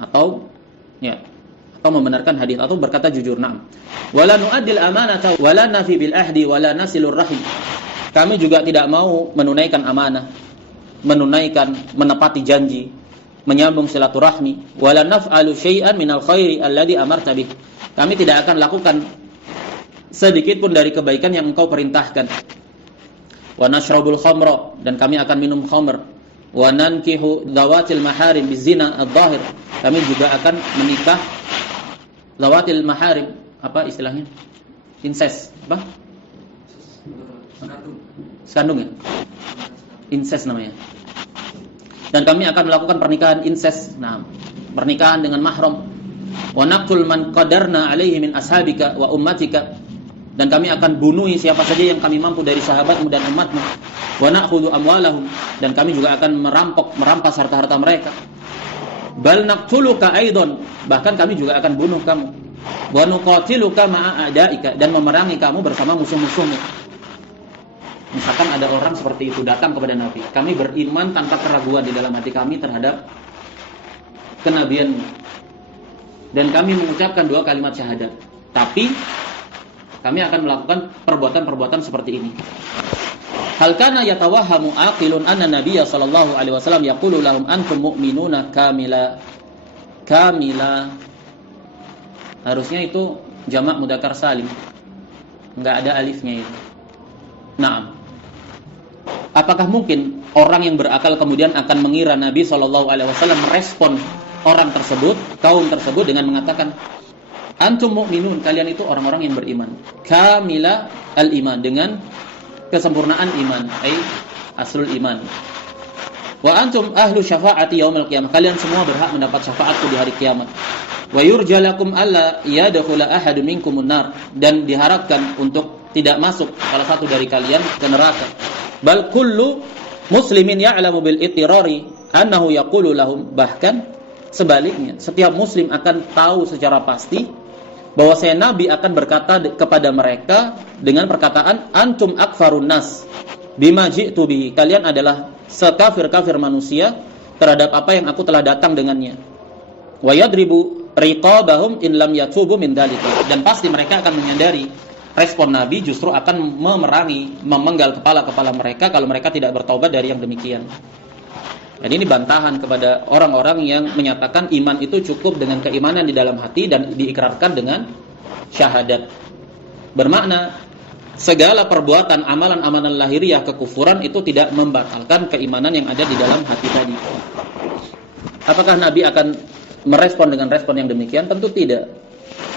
atau membenarkan hadis atau berkata jujur. Naam. Wala nu'addil amanata wala nafi bil ahdi wala nasilur rahim. Kami juga tidak mau menunaikan amanah, menepati janji, menyambung silaturahmi, wala naf'alu syai'an minal khairi alladhi amarta bih. Kami tidak akan lakukan sedikit pun dari kebaikan yang engkau perintahkan. Wa nashrabul khamra, dan kami akan minum khamr. Wa nankihu dawatil maharim bizina adh-dhahir. Kami juga akan menikah dawatil maharim, apa istilahnya? Incest, apa? Skandung ya? Incest namanya. Dan kami akan melakukan pernikahan incest. Nah, pernikahan dengan mahram. Wa naqtul man qadarna alaihi min ashabika wa ummatika. Dan kami akan bunuhi siapa saja yang kami mampu dari sahabatmu dan umatmu. Wa na'khudhu amwalahum, dan kami juga akan merampas harta-harta mereka. Bal naqtuluka aidan, bahkan kami juga akan bunuh kamu. Wa nuqatiluka ma'a a'daika, dan memerangi kamu bersama musuh-musuhmu. Misalkan ada orang seperti itu datang kepada Nabi, kami beriman tanpa keraguan di dalam hati kami terhadap kenabianmu, dan kami mengucapkan dua kalimat syahadat, tapi kami akan melakukan perbuatan-perbuatan seperti ini. Hal kana yatawahhamu aqilun anna nabiyya sallallahu alaihi wasallam yaqulu lahum antum mu'minuna kamila. Harusnya itu jamak mudzakkar salim. Enggak ada alifnya itu. Naam. Apakah mungkin orang yang berakal kemudian akan mengira Nabi SAW merespon orang tersebut, kaum tersebut dengan mengatakan, antum mu'minun, kalian itu orang-orang yang beriman. Kamila al-iman, dengan kesempurnaan iman, aslul iman. Wa antum ahlu syafa'ati yaumil qiyamah, kalian semua berhak mendapat syafaatku di hari kiamat. Wa yurjalakum alla yadkhula ahadun minkumun nar, dan diharapkan untuk tidak masuk salah satu dari kalian ke neraka. Bal kullu muslimin ya'lamu bil ittirari annahu yaqulu lahum, bahkan sebaliknya, setiap muslim akan tahu secara pasti bahwa Nabi akan berkata kepada mereka dengan perkataan antum akfarun nas bima ji'tu bihi, kalian adalah sekafir-kafir manusia terhadap apa yang aku telah datang dengannya. Wa yadribu riqabahum in lam yatubu min dzalika, dan pasti mereka akan menyadari respon Nabi justru akan memerangi, memenggal kepala-kepala mereka kalau mereka tidak bertaubat dari yang demikian. Dan ini bantahan kepada orang-orang yang menyatakan iman itu cukup dengan keimanan di dalam hati dan diikrarkan dengan syahadat. Bermakna segala perbuatan amalan-amalan lahiriah kekufuran itu tidak membatalkan keimanan yang ada di dalam hati tadi. Apakah Nabi akan merespon dengan respon yang demikian? Tentu tidak.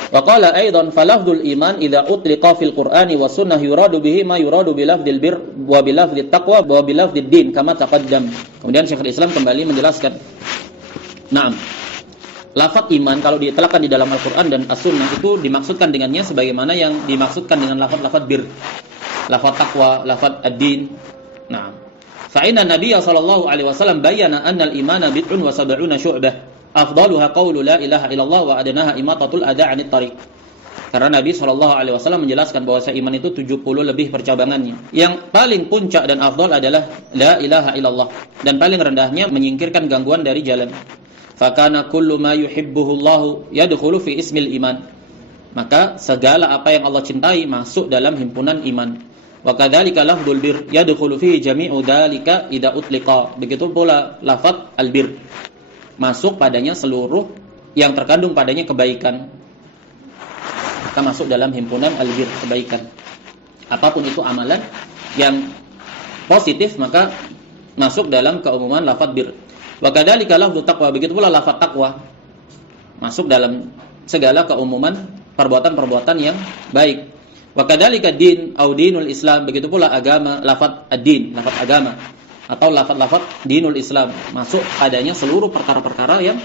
Wa qala aidan falafdul iman idza utliqa fil qur'ani was sunnah yuradu bihi ma yuradu bilafdil bir wa bilafdit taqwa wa bilafdid din kama taqaddam. Kemudian Syekhul Islam kembali menjelaskan, na'am, lafaz iman kalau diitlaqkan di dalam Al-Qur'an dan As-Sunnah itu dimaksudkan dengannya sebagaimana yang dimaksudkan dengan lafaz-lafaz bir, lafaz taqwa, lafaz ad-din. Na'am. Fa inna Nabiy sallallahu alaihi wasallam bayyana anna al-imana bid'un wa sab'una syu'bah. Afdaluha qawlu la ilaha illallah wa adnaha imatatul adha 'anit tariq. Karena Nabi SAW menjelaskan bahwa iman itu 70 lebih percabangannya. Yang paling puncak dan afdal adalah la ilaha illallah, dan paling rendahnya menyingkirkan gangguan dari jalan. Fakana kullu ma yuhibbuhu Allah yadkhulu fi ismil iman. Maka segala apa yang Allah cintai masuk dalam himpunan iman. Wa kadzalika lafdzul bir yadkhulu fihi jami'u dzalika idza utliqa. Begitu pula lafaz albir, masuk padanya seluruh yang terkandung padanya kebaikan. Maka masuk dalam himpunan albir, kebaikan. Apapun itu amalan yang positif maka masuk dalam keumuman lafaz bir. Wa kadzalika lafdzu taqwa, begitu pula lafaz taqwa masuk dalam segala keumuman perbuatan-perbuatan yang baik. Wa kadzalika din au dinul Islam, begitu pula agama, lafaz ad-din, lafaz agama, atau lafaz-lafaz dinul Islam, masuk padanya seluruh perkara-perkara yang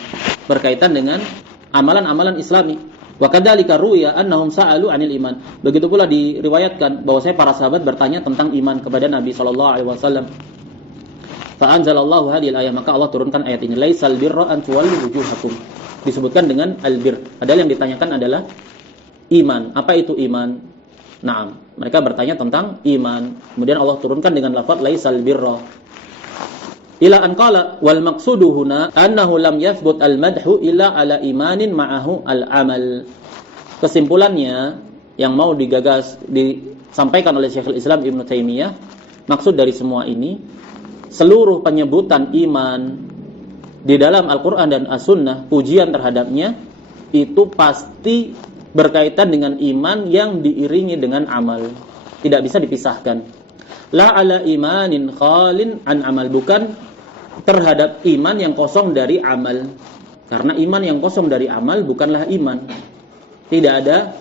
berkaitan dengan amalan-amalan Islami. Wa kadzalika ruya annahum sa'alu 'anil iman. Begitu pula diriwayatkan bahwasanya para sahabat bertanya tentang iman kepada Nabi sallallahu alaihi wasallam. Fa anzalallahu hadhil ayat, maka Allah turunkan ayat ini, laisal birra an tuwallu wujuhakum. Disebutkan dengan albir. Padahal yang ditanyakan adalah iman. Apa itu iman? Naam, mereka bertanya tentang iman. Kemudian Allah turunkan dengan lafaz laisal birra. Ila an qala wal maqsudu huna annahu lam yathbut al madhu illa ala imanin ma'ahu al amal. Kesimpulannya yang mau disampaikan oleh Syekhul Islam Ibnu Taimiyah, maksud dari semua ini, seluruh penyebutan iman di dalam Al-Qur'an dan As-Sunnah, pujian terhadapnya itu pasti berkaitan dengan iman yang diiringi dengan amal. Tidak bisa dipisahkan. La ala imanin khalin an amal, bukan terhadap iman yang kosong dari amal. Karena iman yang kosong dari amal bukanlah iman. Tidak ada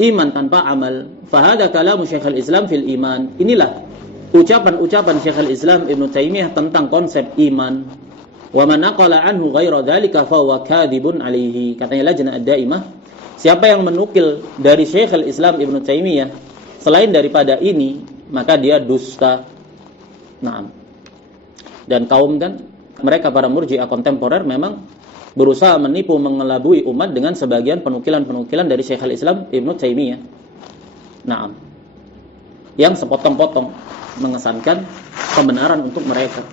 iman tanpa amal. Fahada kalamu Syekhul Islam fil iman. Inilah ucapan-ucapan Syekhul Islam Ibnu Taimiyah tentang konsep iman. Wa man naqala anhu ghaira dzalika fa huwa kadzibun alaihi. Katanya Lajnah ad-Daimah, siapa yang menukil dari Syekhul Islam Ibnu Taimiyah selain daripada ini, maka dia dusta. Naam. Dan kaum kan mereka para murji'ah kontemporer memang berusaha menipu, mengelabui umat dengan sebagian penukilan-penukilan dari Syekhul Islam Ibnu Taimiyah. Naam. Yang sepotong-potong mengesankan pembenaran untuk mereka.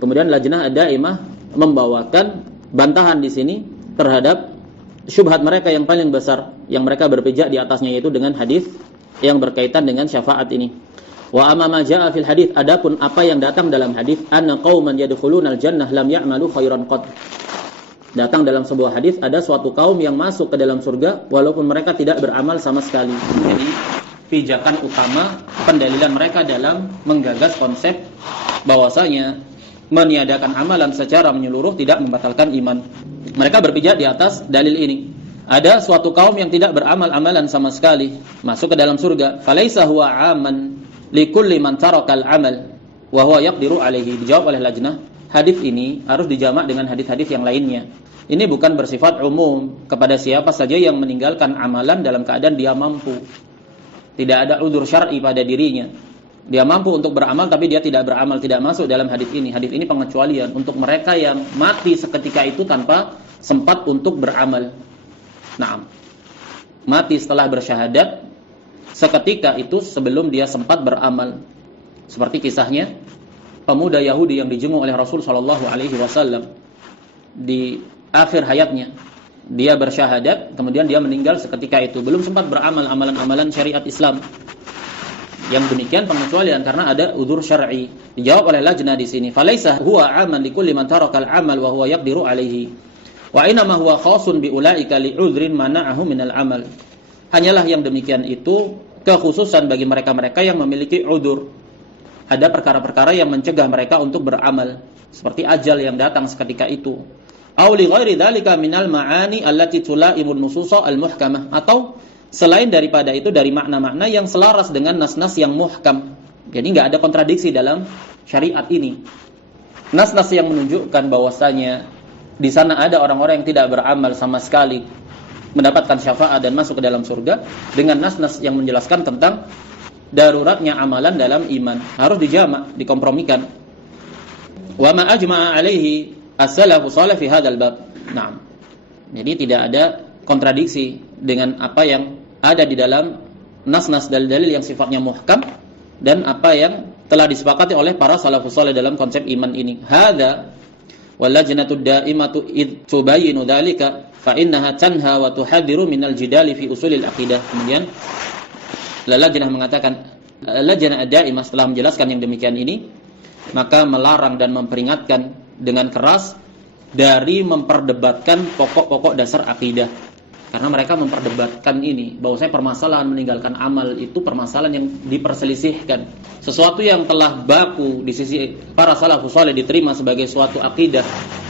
Kemudian Lajnah ad-Daimah membawakan bantahan di sini terhadap syubhat mereka yang paling besar yang mereka berpijak di atasnya, yaitu dengan hadis yang berkaitan dengan syafaat ini. Wa amma ma jaa fil hadits, adapun apa yang datang dalam hadis, anna qauman yadkhulunal jannah lam ya'malu khairan qad. Datang dalam sebuah hadis ada suatu kaum yang masuk ke dalam surga walaupun mereka tidak beramal sama sekali. Jadi pijakan utama pendalilan mereka dalam menggagas konsep bahwasanya meniadakan amalan secara menyeluruh tidak membatalkan iman. Mereka berpijak di atas dalil ini. Ada suatu kaum yang tidak beramal amalan sama sekali masuk ke dalam surga. Falaisa huwa aman likulli man tarakal amal wa huwa yaqdiru alaihi. Dijawab oleh lajnah, hadis ini harus dijamak dengan hadis-hadis yang lainnya. Ini bukan bersifat umum kepada siapa saja yang meninggalkan amalan dalam keadaan dia mampu. Tidak ada udzur syar'i pada dirinya. Dia mampu untuk beramal tapi dia tidak beramal, tidak masuk dalam hadis ini. Hadis ini pengecualian untuk mereka yang mati seketika itu tanpa sempat untuk beramal. Naam. Mati setelah bersyahadat seketika itu sebelum dia sempat beramal. Seperti kisahnya pemuda Yahudi yang dijenguk oleh Rasul sallallahu alaihi wasallam di akhir hayatnya. Dia bersyahadat, kemudian dia meninggal seketika itu, belum sempat beramal amalan-amalan syariat Islam. Yang demikian pengecualian karena ada udzur syar'i. Dijawab oleh lajnah di sini, falaisa huwa aman likulli man tarakal amal wa huwa yaqdiru alaihi. Wa inama huwa khasun bi ulaika li udhrin mana'ahu minal amal. Hanyalah yang demikian itu kekhususan bagi mereka-mereka yang memiliki udzur. Ada perkara-perkara yang mencegah mereka untuk beramal, seperti ajal yang datang seketika itu. Aw li ghairi dzalika minal ma'ani allati tulaimun nususa al-muhkamah, atau selain daripada itu dari makna-makna yang selaras dengan nas-nas yang muhkam. Jadi enggak ada kontradiksi dalam syariat ini. Nas-nas yang menunjukkan bahwasanya di sana ada orang-orang yang tidak beramal sama sekali mendapatkan syafaat dan masuk ke dalam surga, dengan nas-nas yang menjelaskan tentang daruratnya amalan dalam iman. Harus dijamak, dikompromikan. Wa ma ajma'a alaihi as-salafu salih fi hadzal bab. Naam. Jadi tidak ada kontradiksi dengan apa yang ada di dalam nas-nas dalil-dalil yang sifatnya muhkam dan apa yang telah disepakati oleh para salafus salih dalam konsep iman ini. Hadza wal lajnatud da'imatu id tubayyinu dzalika fa innaha tanha wa tuhadhiru minal jidali fi usulil aqidah. Kemudian lajnah mengatakan, lajnah ad-da'imah setelah menjelaskan yang demikian ini, maka melarang dan memperingatkan dengan keras dari memperdebatkan pokok-pokok dasar akidah. Karena mereka memperdebatkan ini, bahwasanya permasalahan meninggalkan amal itu permasalahan yang diperselisihkan. Sesuatu yang telah baku di sisi para salafus saleh diterima sebagai suatu akidah,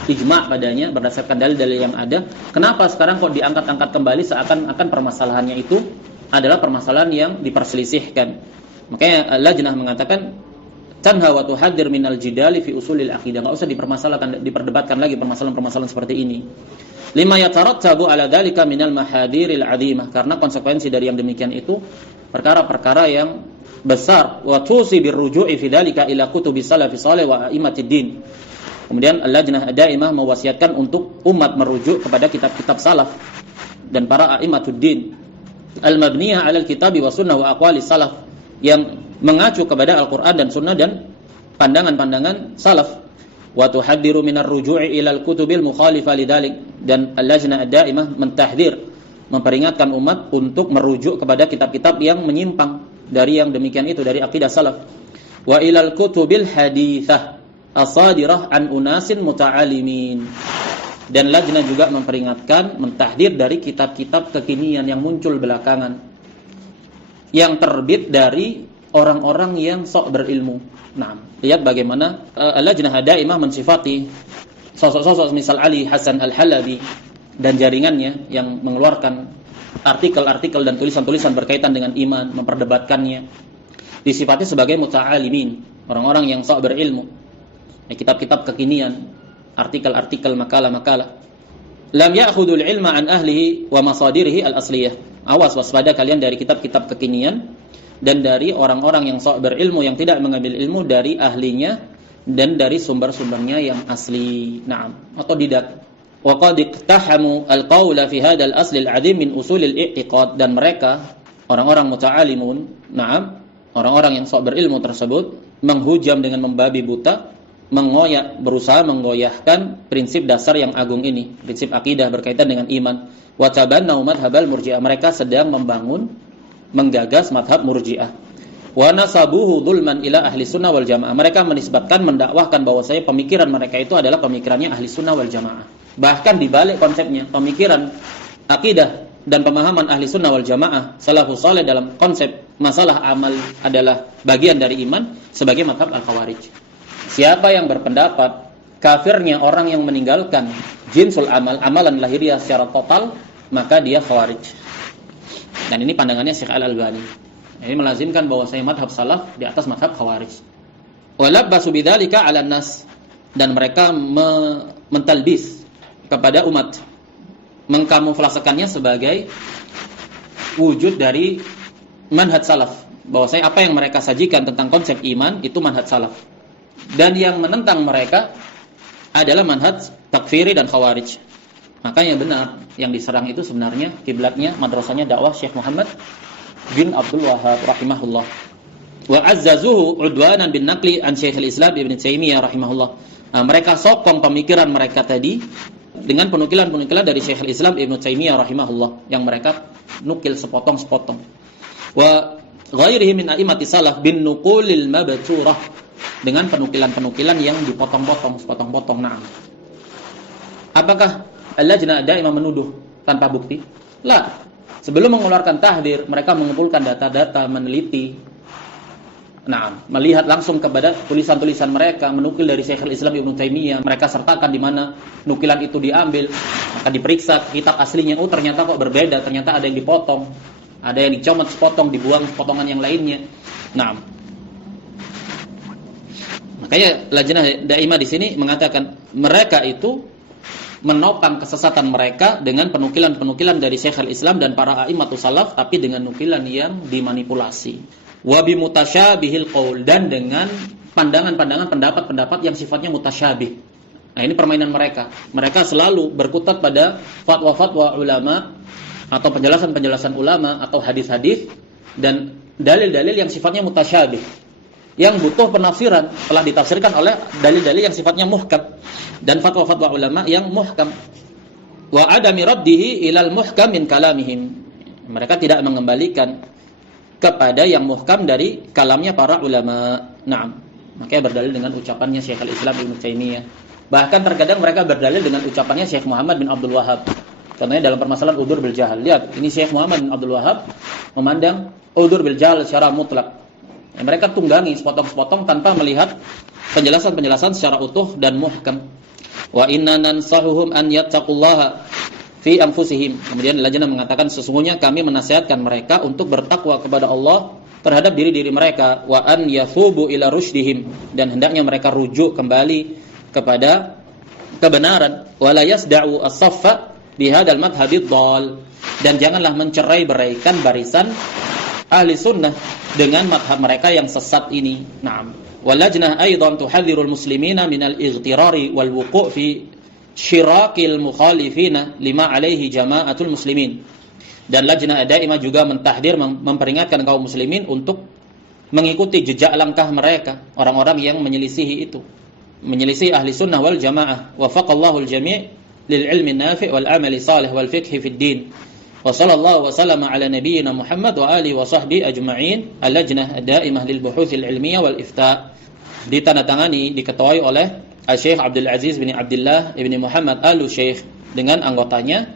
ijma' padanya berdasarkan dalil-dalil yang ada. Kenapa sekarang kok diangkat-angkat kembali seakan-akan permasalahannya itu adalah permasalahan yang diperselisihkan? Makanya lajnah mengatakan tanha wa tuhadir minal jidali fi usulil aqidah. Enggak usah diperdebatkan lagi permasalahan-permasalahan seperti ini. Lima yatarattabu ala dzalika minal mahadiril 'azimah, karena konsekuensi dari yang demikian itu perkara-perkara yang besar. Wa tusi birruju'i fi dzalika ila kutubi salafi salih wa a'immatid din. Kemudian al-lajnah ad-da'imah mewasiatkan untuk umat merujuk kepada kitab-kitab salaf dan para a'immatud din al-mabniyah 'alal kitabi wa sunnah wa aqwali salaf, yang mengacu kepada Al-Quran dan Sunnah dan pandangan-pandangan salaf. Wa tuhaddiru minar ruju'i ilal kutubil mukhalifah lidzalik, dan al-lajnah ad-da'imah mentahdzir, memperingatkan umat untuk merujuk kepada kitab-kitab yang menyimpang dari yang demikian itu, dari akidah salaf. Wa ilal kutubil haditsah asadirah an unasin muta'alimin, dan lajnah juga memperingatkan, mentahdzir dari kitab-kitab kekinian yang muncul belakangan, yang terbit dari orang-orang yang sok berilmu. Nah, lihat bagaimana al-lajnah ad-da'imah mensifati sosok-sosok misal Ali Hasan Al-Halabi dan jaringannya yang mengeluarkan artikel-artikel dan tulisan-tulisan berkaitan dengan iman, memperdebatkannya. Disifati sebagai muta'alimin, orang-orang yang sok berilmu. Kitab-kitab kekinian, artikel-artikel, makalah-makalah. Lam ya'khudul ilma an ahlihi wa masadirihi al-asliyah. Awas, waspada kalian dari kitab-kitab kekinian dan dari orang-orang yang sok berilmu yang tidak mengambil ilmu dari ahlinya dan dari sumber-sumbernya yang asli. Naam, otodidak. Wa qad iqtahamu al-qawla fi hadzal asl al-'azim min usul al-i'tiqad, dan mereka orang-orang muta'alimun, naam, orang-orang yang sok berilmu tersebut menghujam dengan membabi buta, berusaha menggoyahkan prinsip dasar yang agung ini, prinsip akidah berkaitan dengan iman. Wa tabannau madhhabal murji'ah, mereka sedang menggagas madhab murji'ah. Wa nasabuhu dzulman ila ahli sunnah wal jamaah, mereka menisbatkan, mendakwahkan bahwasanya pemikiran mereka itu adalah pemikirannya ahli sunnah wal jamaah. Bahkan dibalik konsepnya, pemikiran akidah dan pemahaman ahli sunnah wal jamaah salafus saleh dalam konsep masalah amal adalah bagian dari iman sebagai mazhab Al-Khawarij. Siapa yang berpendapat kafirnya orang yang meninggalkan jinsul amal, amalan lahiriah secara total, maka dia Khawarij. Dan ini pandangannya Syekh Al-Albani. Ini melazimkan bahwasanya mazhab salaf di atas mazhab Khawarij. Walabbasu bidzalika 'alan nas, dan mereka mentalbis kepada umat, mengkamuflasekannya sebagai wujud dari manhaj salaf, bahwasanya apa yang mereka sajikan tentang konsep iman itu manhaj salaf, dan yang menentang mereka adalah manhaj takfiri dan Khawarij. Makanya benar yang diserang itu sebenarnya kiblatnya madrasahnya dakwah Syekh Muhammad bin Abdul Wahhab rahimahullah. Wa azzazuhu udwanan bin naqli an Syekhul Islam Ibnu Taimiyah rahimahullah. Nah, mereka sokong pemikiran mereka tadi dengan penukilan-penukilan dari Syekhul Islam Ibnu Taimiyah rahimahullah yang mereka nukil sepotong-sepotong. Wa ghairihi min a'immati salaf bin nuqulil mabturah, dengan penukilan-penukilan yang dipotong-potong, sepotong-potong. Nah, apakah Al-Lajnah Daimah menuduh tanpa bukti? La. Sebelum mengeluarkan tahdzir, mereka mengumpulkan data-data, meneliti. Nah, melihat langsung kepada tulisan-tulisan mereka, menukil dari Syekhul Islam Ibnu Taimiyah, mereka sertakan di mana nukilan itu diambil, maka diperiksa kitab aslinya. Oh, ternyata kok berbeda, ternyata ada yang dipotong, ada yang dicomot sepotong, dibuang potongan yang lainnya. Nah, makanya Lajnah Daimah di sini mengatakan mereka itu menopang kesesatan mereka dengan penukilan-penukilan dari Syekhul Islam dan para a'immatus salaf, tapi dengan nukilan yang dimanipulasi. Wa bi mutasyabihil qaul, dan dengan pandangan-pandangan, pendapat-pendapat yang sifatnya mutasyabih. Nah, ini permainan mereka. Mereka selalu berkutat pada fatwa-fatwa ulama atau penjelasan-penjelasan ulama atau hadis-hadis dan dalil-dalil yang sifatnya mutasyabih, yang butuh penafsiran, telah ditafsirkan oleh dalil-dalil yang sifatnya muhkam dan fatwa-fatwa ulama yang muhkam. Wa adami raddihi ilal muhkam min kalamihim. Mereka tidak mengembalikan kepada yang muhkam dari kalamnya para ulama. Naam. Makanya berdalil dengan ucapannya Syekhul Islam Ibnu Taimiyah. Bahkan terkadang mereka berdalil dengan ucapannya Syekh Muhammad bin Abdul Wahhab. Contohnya dalam permasalahan udzur bil jahal. Lihat, ini Syekh Muhammad bin Abdul Wahhab memandang udzur bil jahal secara mutlak. Mereka tunggangi sepotong-sepotong tanpa melihat penjelasan-penjelasan secara utuh dan muhkam. Wa inna nansahuhum an yattaqullaha fi anfusihim. Kemudian Lajnah mengatakan sesungguhnya kami menasihatkan mereka untuk bertakwa kepada Allah terhadap diri-diri mereka, wa an yathubu ila rusydihim, dan hendaknya mereka rujuk kembali kepada kebenaran, wa la yasda'u as-saffa bihadzal madhhabid dhal, dan janganlah mencerai-beraikan barisan ahli sunnah dengan madhab mereka yang sesat ini. Naam. Wal lajnah aidan tuhadzirul muslimina minal ightirari wal wuqu' fi syirakil mukhalifina lima alaihi jama'atul muslimin. Dan Lajnah Daimah juga mentahdir, memperingatkan kaum muslimin untuk mengikuti jejak langkah mereka, orang-orang yang menyelisihi itu, menyelisih ahli sunnah wal jamaah. Wafaqallahu al-jami' lil ilmi nafi' wal amali salih wal fiqhi fid din. Wa sallallahu wa sallama ala nabiyyina Muhammad wa alihi wa sahbihi ajma'in. Al-Lajnah Daimah lil buhuthil ilmiyah wal ifta', ditandatangani, diketuai oleh Syekh Abdul Aziz bin Abdullah ibn Muhammad Al-Syekh dengan anggotanya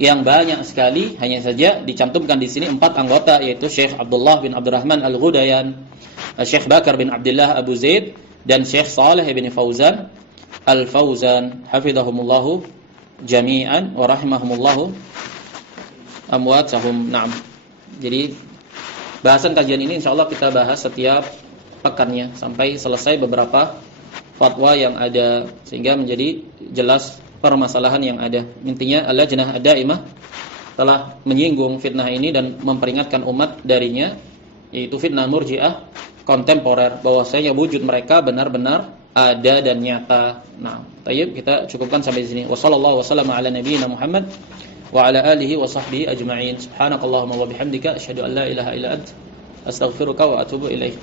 yang banyak sekali. Hanya saja dicantumkan di sini 4 anggota, yaitu Syekh Abdullah bin Abdurrahman Al-Ghudayan, Syekh Bakar bin Abdullah Abu Zaid, dan Syekh Saleh bin Fauzan Al-Fauzan, hafizahumullahu jami'an wa rahimahumullahu amwatahum. Naam. Jadi bahasan kajian ini insyaallah kita bahas setiap pekannya sampai selesai beberapa fatwa yang ada, sehingga menjadi jelas permasalahan yang ada. Intinya Al-Lajnah Daimah telah menyinggung fitnah ini dan memperingatkan umat darinya, yaitu fitnah Murji'ah kontemporer, bahwasanya wujud mereka benar-benar ada dan nyata. Nah, tayyib, kita cukupkan sampai di sini. Wassallallahu wasallama ala nabiyyina Muhammad wa ala alihi wa sahbihi ajma'in. Subhanakallahumma wa bihamdika asyhadu an la ilaha illa anta astaghfiruka wa atubu ilaik.